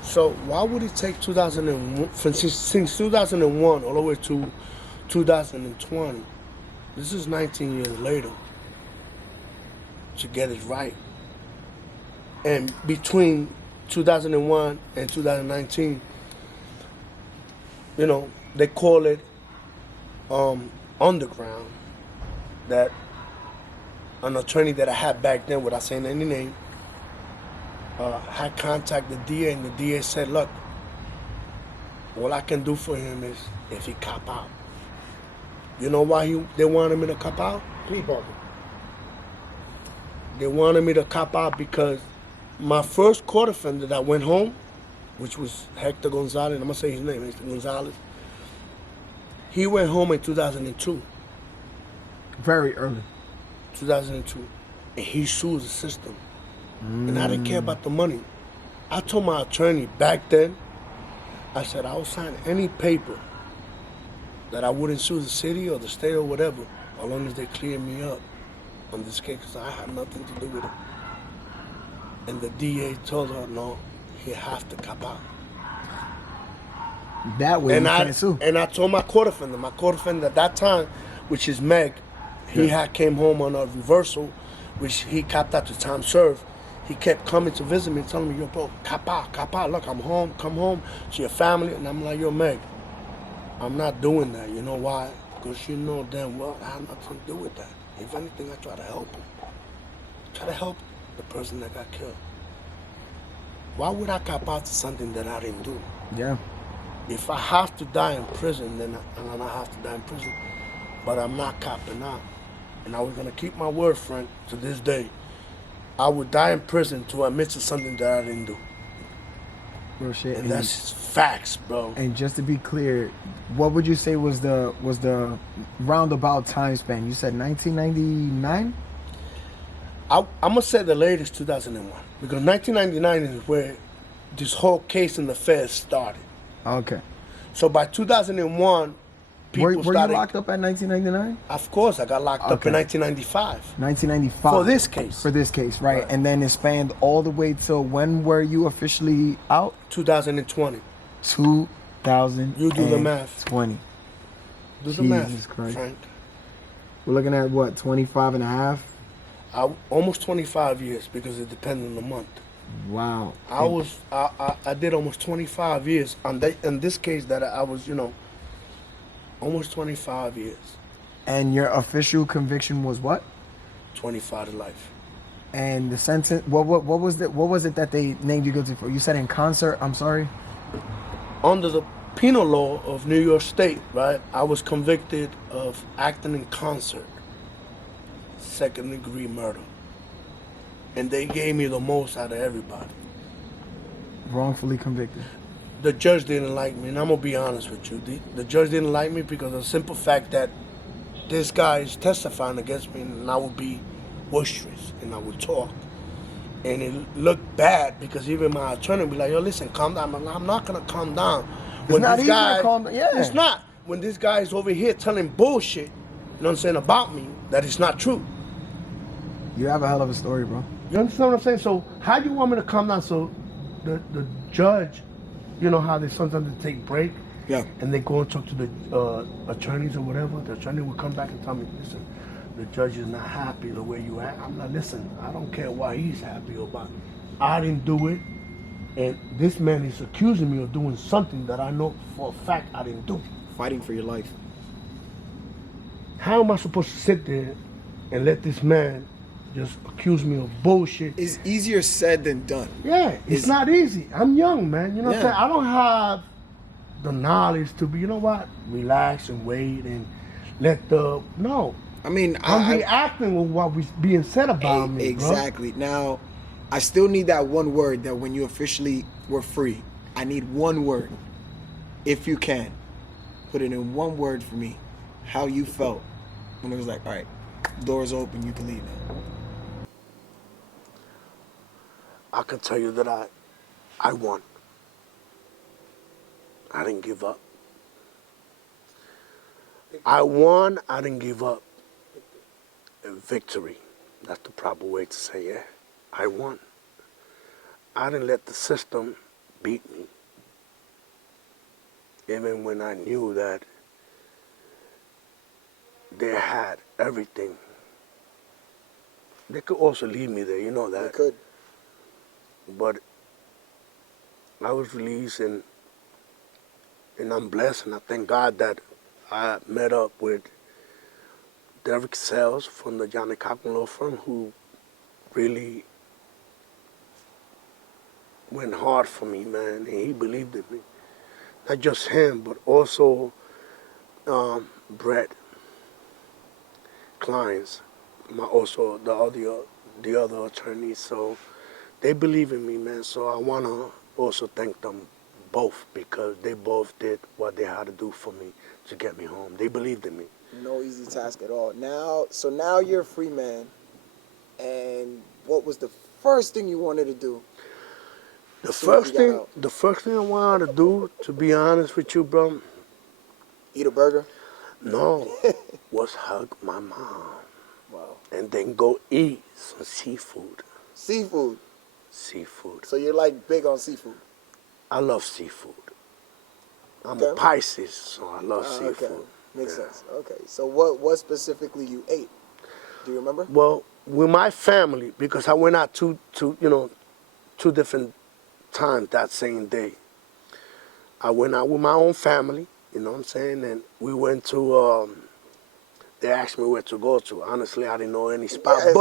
So why would it take 2001, since 2001 all the way to 2020, this is 19 years later, to get it right? And between 2001 and 2019, you know, they call it underground, that an attorney that I had back then, without saying any name, had contacted the DA, and the DA said, look, all I can do for him is if he cop out. You know why they wanted me to cop out? Plea bargain. They wanted me to cop out because my first court offender that went home, which was Hector Gonzalez, I'm going to say his name, Hector Gonzalez, he went home in 2002. Very early. 2002. And he sued the system. And I didn't care about the money. I told my attorney back then, I said, I will sign any paper that I wouldn't sue the city or the state or whatever, as long as they clear me up on this case, because I had nothing to do with it. And the DA told her, no, he has to cop out. That way you can't sue. And I told my court offender at that time, which is Meg, he had came home on a reversal, which he copped out to time served. He kept coming to visit me, telling me, yo, bro, cop out, look, I'm home, come home to your family. And I'm like, yo, Meg, I'm not doing that. You know why? Because you know damn well I have nothing to do with that. If anything, I try to help him. Try to help the person that got killed. Why would I cop out to something that I didn't do? Yeah. If I have to die in prison, then I'm gonna have to die in prison. But I'm not copping out. And I was gonna keep my word, Frank, to this day. I would die in prison to admit to something that I didn't do. Real shit. And that's facts, bro. And just to be clear, what would you say was the roundabout time span? You said 1999? I'm gonna say the latest 2001, because 1999 is where this whole case in the feds started. Okay. So by 2001, people were started. you locked up at 1999? Of course, I got locked up in 1995. 1995. For this case. For this case, right. And then it spanned all the way till when were you officially out? 2020. 2000. You do the math. 20. Do the math, Jesus Christ. Frank. We're looking at what, 25 and a half? Almost 25 years, because it depends on the month. Wow. I did almost 25 years in this case that I was, almost 25 years. And your official conviction was what? 25 to life. And the sentence, what was it that they named you guilty for? You said in concert, I'm sorry? Under the penal law of New York State, right, I was convicted of acting in concert, second-degree murder. And they gave me the most out of everybody. Wrongfully convicted. The judge didn't like me, and I'm going to be honest with you. The judge didn't like me because of the simple fact that this guy is testifying against me, and I would be boisterous, and I would talk. And it looked bad because even my attorney would be like, yo, listen, calm down. I'm not going to calm down. It's not easy to calm down. Yeah. It's not. When this guy is over here telling bullshit, you know what I'm saying, about me, that it's not true. You have a hell of a story, bro. You understand what I'm saying? So how do you want me to calm down? So the judge, you know how they sometimes they take break? Yeah. And they go and talk to the attorneys or whatever. The attorney will come back and tell me, listen, the judge is not happy the way you act. I'm like, listen, I don't care why he's happy about it. I didn't do it. And this man is accusing me of doing something that I know for a fact I didn't do. Fighting for your life. How am I supposed to sit there and let this man just accuse me of bullshit. It's easier said than done. Yeah, it's not easy. I'm young, man. You know what I'm Yeah. saying? I don't have the knowledge to be, you know what, relax and wait and let the, no. I mean, I'm reacting with what was being said about me, exactly. Now, I still need that one word that when you officially were free, I need one word. If you can, put it in one word for me, how you felt when it was like, all right, doors open, you can leave now. I can tell you that I won. I didn't give up. I won, I didn't give up. Victory. That's the proper way to say it. I won. I didn't let the system beat me. Even when I knew that they had everything. They could also leave me there, you know that. They could. But I was released and I'm blessed, and I thank God that I met up with Derek Sells from the Johnny Cochran Law Firm, who really went hard for me, man, and he believed in me. Not just him, but also Brett Kleins, also the other attorneys. So they believe in me, man. So I wanna also thank them both, because they both did what they had to do for me to get me home. They believed in me. No easy task at all. Now you're a free man, and what was the first thing you wanted to do? The soon as first you got thing, out? the first thing I wanted to do, to be honest with you, bro, Eat a burger? no, was hug my mom Wow. and then go eat some seafood. Seafood. Seafood. So you're like big on seafood. I love seafood. I'm a Okay. Pisces, so I love Okay. seafood. Makes Yeah. sense. Okay. So what specifically you ate? Do you remember? Well, with my family, because I went out two different times that same day. I went out with my own family, you know what I'm saying, and we went to. They asked me where to go to. Honestly, I didn't know any spot, Yeah,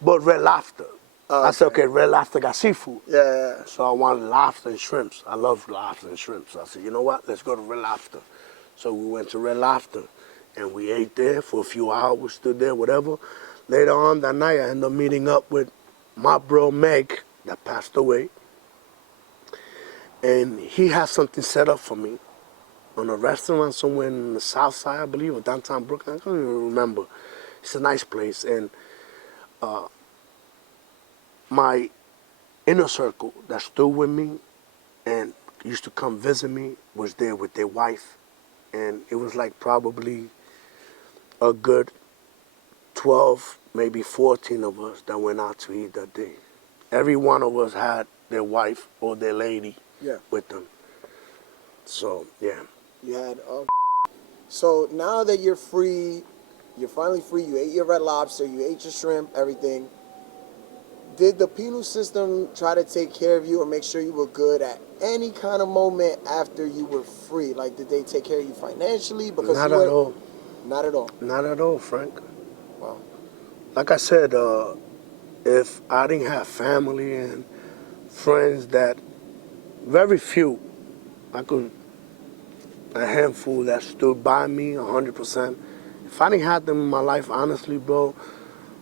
but Red Lobster. Oh, I said, okay. okay, Red Lobster got seafood. Yeah. So I wanted lobster and shrimps. I love lobster and shrimps. So I said, you know what? Let's go to Red Lobster. So we went to Red Lobster, and we ate there for a few hours, stood there, whatever. Later on that night, I ended up meeting up with my bro Meg that passed away, and he had something set up for me on a restaurant somewhere in the South Side, I believe, or downtown Brooklyn. I don't even remember. It's a nice place, and my inner circle that stood with me and used to come visit me was there with their wife, and it was like probably a good 12, maybe 14 of us that went out to eat that day. Every one of us had their wife or their lady Yeah. with them. So, yeah. You had. So now that you're free, you're finally free. You ate your Red Lobster. You ate your shrimp. Everything. Did the penal system try to take care of you or make sure you were good at any kind of moment after you were free? Like, did they take care of you financially? Because Not you at were, all. Not at all. Not at all, Frank. Wow. Like I said, if I didn't have family and friends that, very few, a handful that stood by me 100%. If I didn't have them in my life, honestly, bro,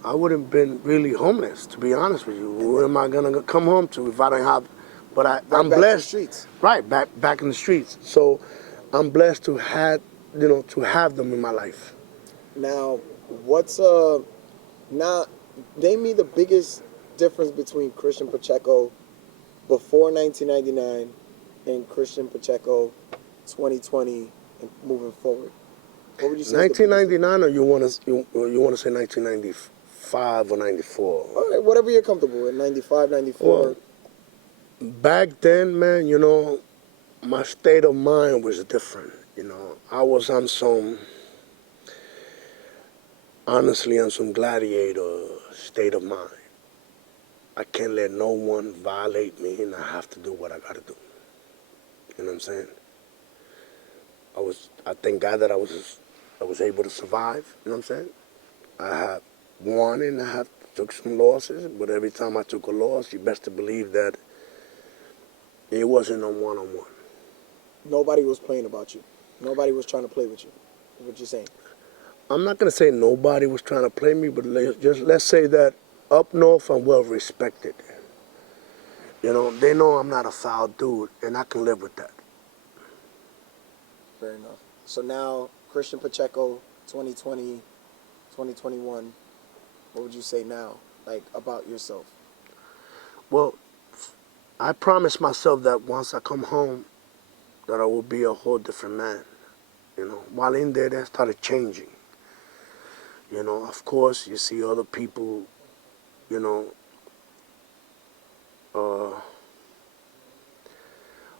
I wouldn't have been really homeless, to be honest with you. Where am I gonna come home to if I didn't have? But I'm back to the blessed. streets. Right, back in the streets. So I'm blessed to have them in my life. Now, now name me the biggest difference between Christian Pacheco before 1999 and Christian Pacheco 2020 and moving forward. What would you say? 1999, or you want to say 1995 or 94? All right, whatever you're comfortable with. 95, 94. Well, back then, man, my state of mind was different. I was on some gladiator state of mind. I can't let no one violate me, and I have to do what I got to do. You know what I'm saying? I thank God that I was able to survive. You know what I'm saying? I have won, and I have took some losses, but every time I took a loss, you best to believe that it wasn't a one-on-one. Nobody was playing about you. Nobody was trying to play with you. Is what you're saying? I'm not going to say nobody was trying to play me, but let's say that up north I'm well respected. You know, they know I'm not a foul dude, and I can live with that. Fair enough. So now, Christian Pacheco, 2020, 2021, what would you say now, like, about yourself? Well, I promised myself that once I come home, that I will be a whole different man. You know, while in there, that started changing. You know, of course, you see other people, you know,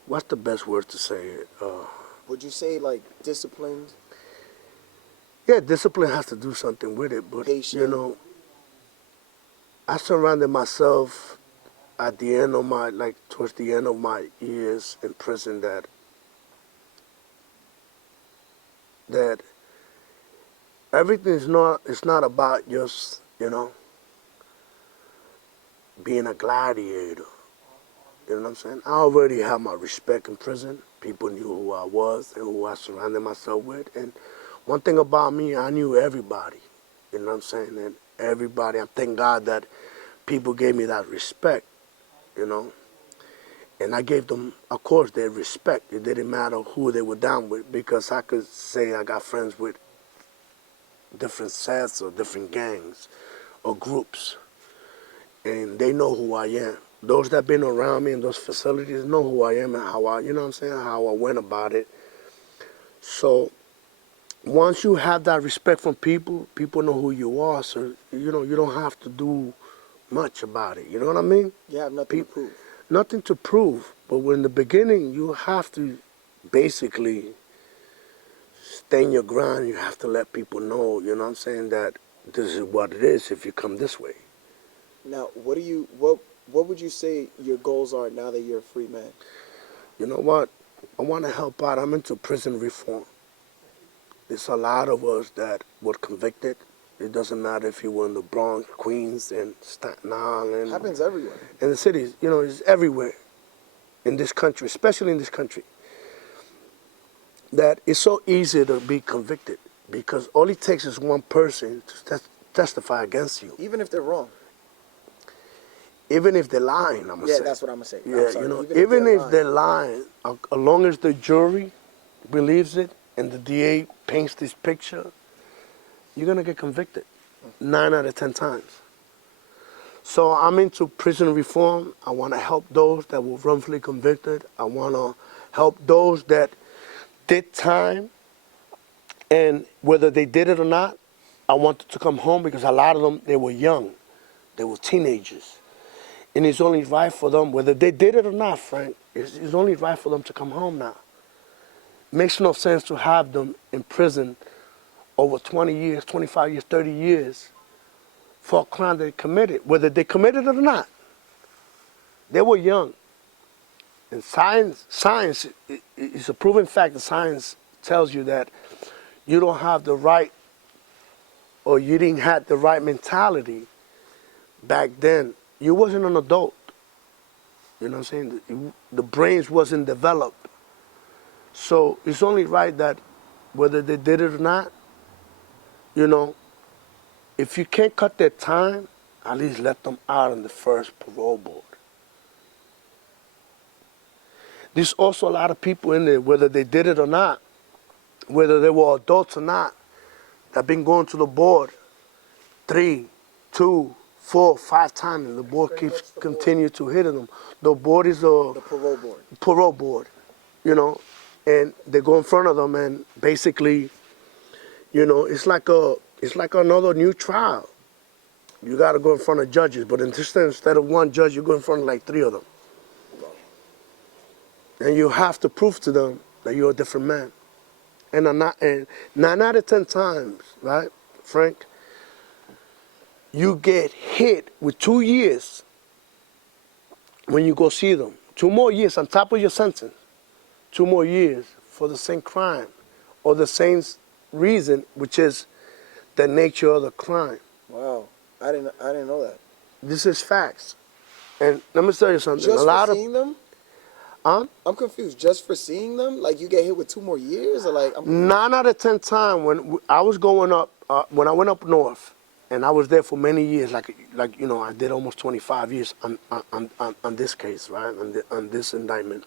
what's the best word to say it? Would you say, like, disciplined? Yeah, discipline has to do something with it, but, Patient. you know, I surrounded myself at the end of my, like, towards the end of my years in prison that everything is not, it's not about just, you know, being a gladiator. You know what I'm saying? I already had my respect in prison. People knew who I was and who I surrounded myself with. And one thing about me, I knew everybody. You know what I'm saying? And everybody, I thank God that people gave me that respect, you know. And I gave them, of course, their respect. It didn't matter who they were down with, because I could say I got friends with different sets or different gangs or groups. And they know who I am. Those that been around me in those facilities know who I am and how I, you know what I'm saying, how I went about it. So once you have that respect from people, people know who you are. So, you know, you don't have to do much about it. You know what I mean? You have nothing to prove. Nothing to prove. But in the beginning, you have to basically stand your ground. You have to let people know, you know what I'm saying, that this is what it is if you come this way. Now, what would you say your goals are now that you're a free man? You know what? I want to help out. I'm into prison reform. There's a lot of us that were convicted. It doesn't matter if you were in the Bronx, Queens, and Staten Island. It happens everywhere. In the cities, you know, it's everywhere in this country, especially in this country, that it's so easy to be convicted because all it takes is one person to testify against you. Even if they're wrong. Even if they're lying, I'm going to say. Yeah, that's what I'm going to say. Yeah, I'm sorry. you know, even if they're lying, as long as the jury believes it and the DA paints this picture, you're going to get convicted 9 out of 10 times. So I'm into prison reform. I want to help those that were wrongfully convicted. I want to help those that did time, and whether they did it or not, I want them to come home because a lot of them, they were young. They were teenagers. And it's only right for them, whether they did it or not, Frank, it's only right for them to come home now. It makes no sense to have them in prison over 20 years, 25 years, 30 years for a crime they committed, whether they committed it or not. They were young. And science is a proven fact that science tells you that you don't have the right, or you didn't have the right mentality back then. You wasn't an adult. You know what I'm saying? The brains wasn't developed. So it's only right that whether they did it or not, you know, if you can't cut their time, at least let them out on the first parole board. There's also a lot of people in there, whether they did it or not, whether they were adults or not, that have been going to the board 3, 2, 4, 5 times, and the board keeps continue to hit them. The board is the parole board. Parole board, you know, and they go in front of them, and basically, you know, it's like another new trial. You got to go in front of judges, but instead of one judge, you go in front of like 3 of them, and you have to prove to them that you're a different man. And 9 out of 10 times, right, Frank, you get hit with 2 years when you go see them. 2 more years on top of your sentence. 2 more years for the same crime or the same reason, which is the nature of the crime. Wow. I didn't know that. This is facts. And let me tell you something. Just a lot for seeing them? Huh? I'm confused. Just for seeing them? Like you get hit with 2 more years? Or like, I'm confused. 9 out of 10 times when I was going up, when I went up north, and I was there for many years, like you know, I did almost 25 years on this case, right, on this indictment.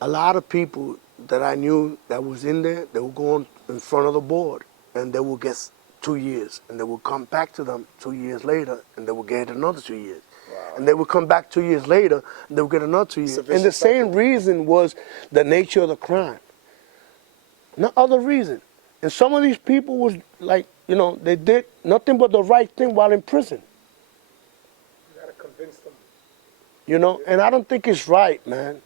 A lot of people that I knew that was in there, they would go in front of the board, and they would get 2 years, and they would come back to them 2 years later, and they would get another 2 years. Wow. And they would come back 2 years later, and they would get another 2 years. It's a And the vicious cycle. same reason was the nature of the crime. No other reason. And some of these people was like, you know, they did nothing but the right thing while in prison. You gotta convince them. You know, and I don't think it's right, man.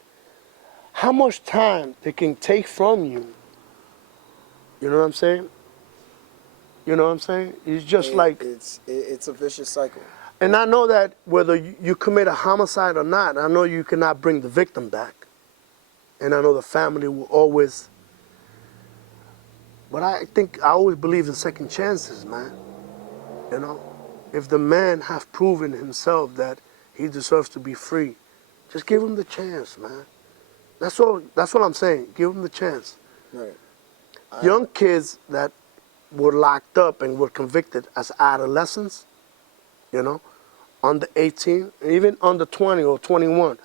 How much time they can take from you. You know what I'm saying? You know what I'm saying? It's just like... It's a vicious cycle. And I know that whether you commit a homicide or not, I know you cannot bring the victim back. And I know the family will always... But I always believe in second chances, man. You know? If the man has proven himself that he deserves to be free, just give him the chance, man. That's what I'm saying. Give him the chance. Right. Young kids that were locked up and were convicted as adolescents, you know, under 18, even under 20 or 21.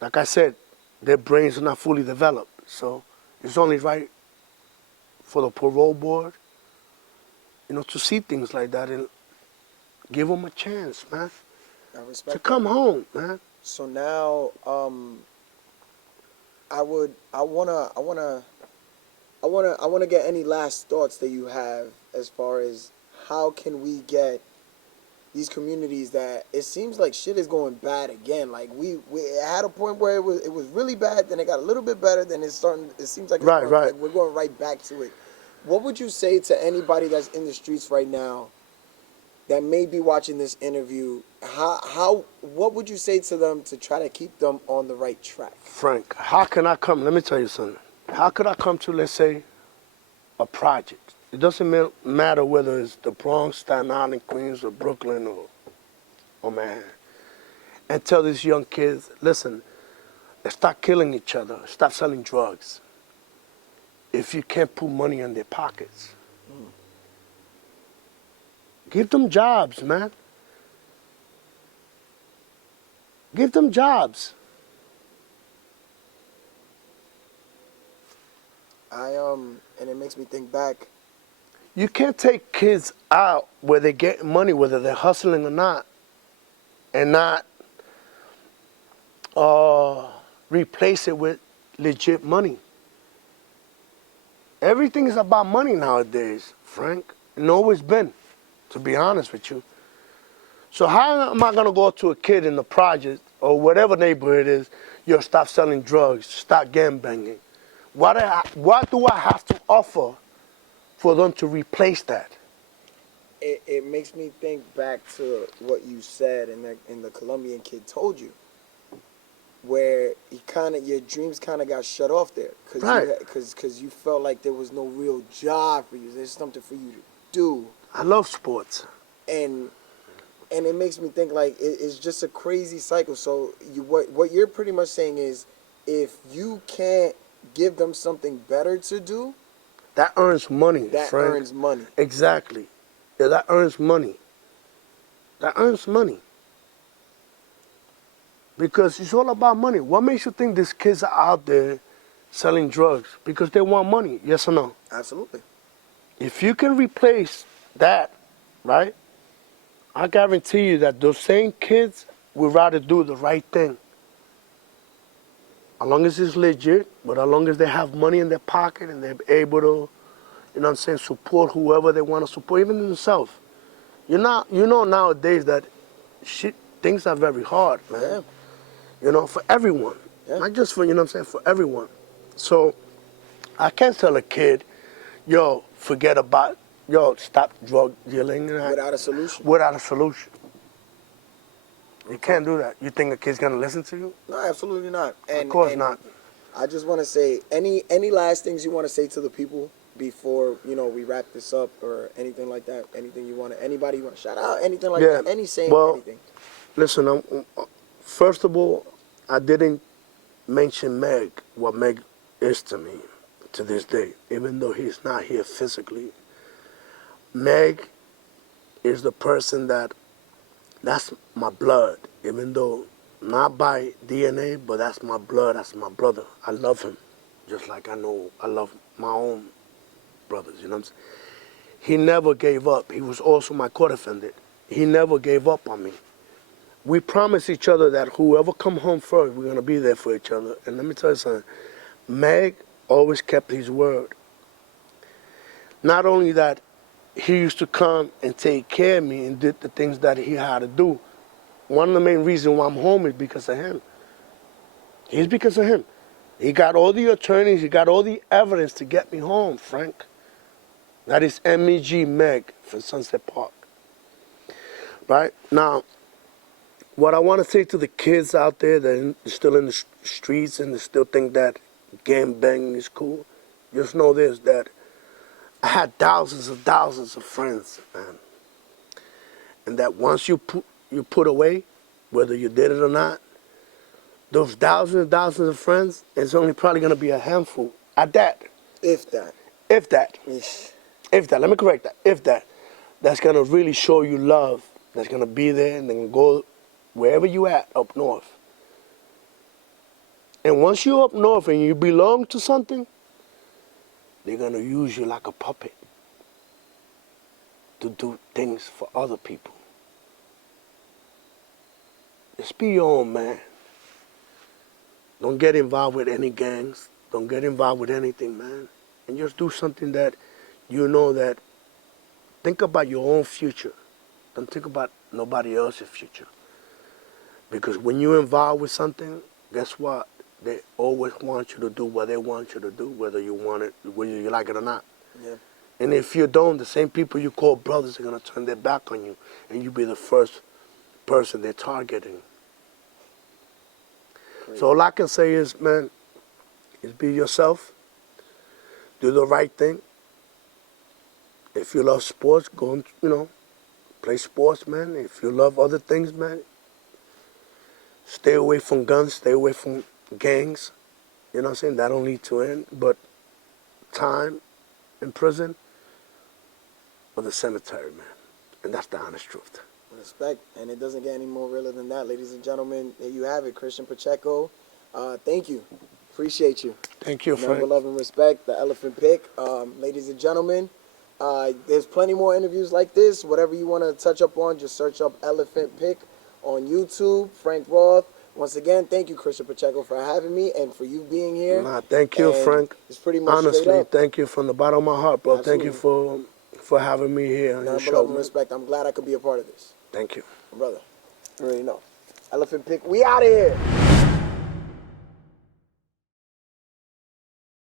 Like I said, their brains are not fully developed. So it's only right for the parole board, you know, to see things like that and give them a chance, man. I respect To come home, man. So now, I wanna get any last thoughts that you have as far as how can we get these communities that it seems like shit is going bad again. Like we had a point where it was really bad, then it got a little bit better, then it seems like like we're going right back to it. What would you say to anybody that's in the streets right now that may be watching this interview? What would you say to them to try to keep them on the right track? Frank, how can I come? Let me tell you something. How could I come to, let's say, a project? It doesn't matter whether it's the Bronx, Staten Island, Queens, or Brooklyn, or Manhattan, and tell these young kids, listen, stop killing each other, stop selling drugs. If you can't put money in their pockets, give them jobs, man. Give them jobs. And it makes me think back. You can't take kids out where they get money, whether they're hustling or not, and not replace it with legit money. Everything is about money nowadays, Frank. And always been, to be honest with you. So how am I going to go to a kid in the project or whatever neighborhood it is, yo, stop selling drugs, stop gangbanging? What do I have to offer for them to replace that? It makes me think back to what you said and the Colombian kid told you, where your dreams kind of got shut off there because you felt like there was no real job for you. There's something for you to do. I love sports. And it makes me think like it's just a crazy cycle. So what you're pretty much saying is, if you can't give them something better to do, that earns money. That Frank. earns money. Exactly. Yeah, that earns money. That earns money. Because it's all about money. What makes you think these kids are out there selling drugs? Because they want money, yes or no? Absolutely. If you can replace that, right, I guarantee you that those same kids would rather do the right thing. As long as it's legit, but as long as they have money in their pocket and they're able to, you know what I'm saying, support whoever they want to support, even themselves. You know nowadays that things are very hard, man. Yeah. You know, for everyone. Yeah. Not just for, you know what I'm saying, for everyone. So I can't tell a kid, yo, stop drug dealing. Without a solution. Without a solution. You can't do that. You think a kid's going to listen to you? No, absolutely not. Of course not. I just want to say, any last things you want to say to the people before, you know, we wrap this up or anything like that? Anything you want to, anybody you want to shout out? Anything like Yeah, that? Any saying, well, anything? Listen, first of all, I didn't mention Meg, what Meg is to me to this day, even though he's not here physically. Meg is the person that's my blood, even though not by DNA, but that's my blood, that's my brother. I love him, just like I know I love my own brothers, you know what I'm saying? He never gave up. He was also my co-defendant. He never gave up on me. We promised each other that whoever come home first, we're going to be there for each other. And let me tell you something, Meg always kept his word. Not only that, he used to come and take care of me and did the things that he had to do. One of the main reasons why I'm home is because of him. It's because of him. He got all the attorneys, he got all the evidence to get me home, Frank. That is MEG Meg from Sunset Park. Right? Now, what I want to say to the kids out there that are still in the streets and they still think that gang banging is cool, just know this, that I had thousands of friends, man. And that once you put away, whether you did it or not, those thousands of friends, it's only probably going to be a handful at that. If that. If that. Eesh. If that. Let me correct that. If that. That's going to really show you love. That's going to be there and then go wherever you at up north. And once you're up north and you belong to something, they're going to use you like a puppet to do things for other people. Just be your own man. Don't get involved with any gangs. Don't get involved with anything, man. And just do something that you know that, think about your own future. Don't think about nobody else's future. Because when you're involved with something, guess what? They always want you to do what they want you to do, whether you want it, whether you like it or not. Yeah. And if you don't, the same people you call brothers are going to turn their back on you, and you'll be the first person they're targeting. Great. So all I can say is, man, is be yourself, do the right thing. If you love sports, go and, play sports, man. If you love other things, man, stay away from guns, stay away from gangs. You know what I'm saying? That don't lead to end, but time in prison or the cemetery, man. And that's the honest truth. Respect, and it doesn't get any more realer than that. Ladies and gentlemen, there you have it, Christian PACHECO. Thank you. Appreciate you. Thank you, Frank. Number love and respect, the Elephant Pick. Ladies and gentlemen, there's plenty more interviews like this. Whatever you want to touch up on, just search up Elephant Pick on YouTube, Frank Roth. Once again, thank you, Christian PACHECO, for having me and for you being here. Nah, thank you, and Frank. It's pretty much honestly, thank you from the bottom of my heart, bro. Absolutely. Thank you for having me here on your Number show, love and man. respect. I'm glad I could be a part of this. Thank you. Brother, you already know. Elephant Pick, we out of here.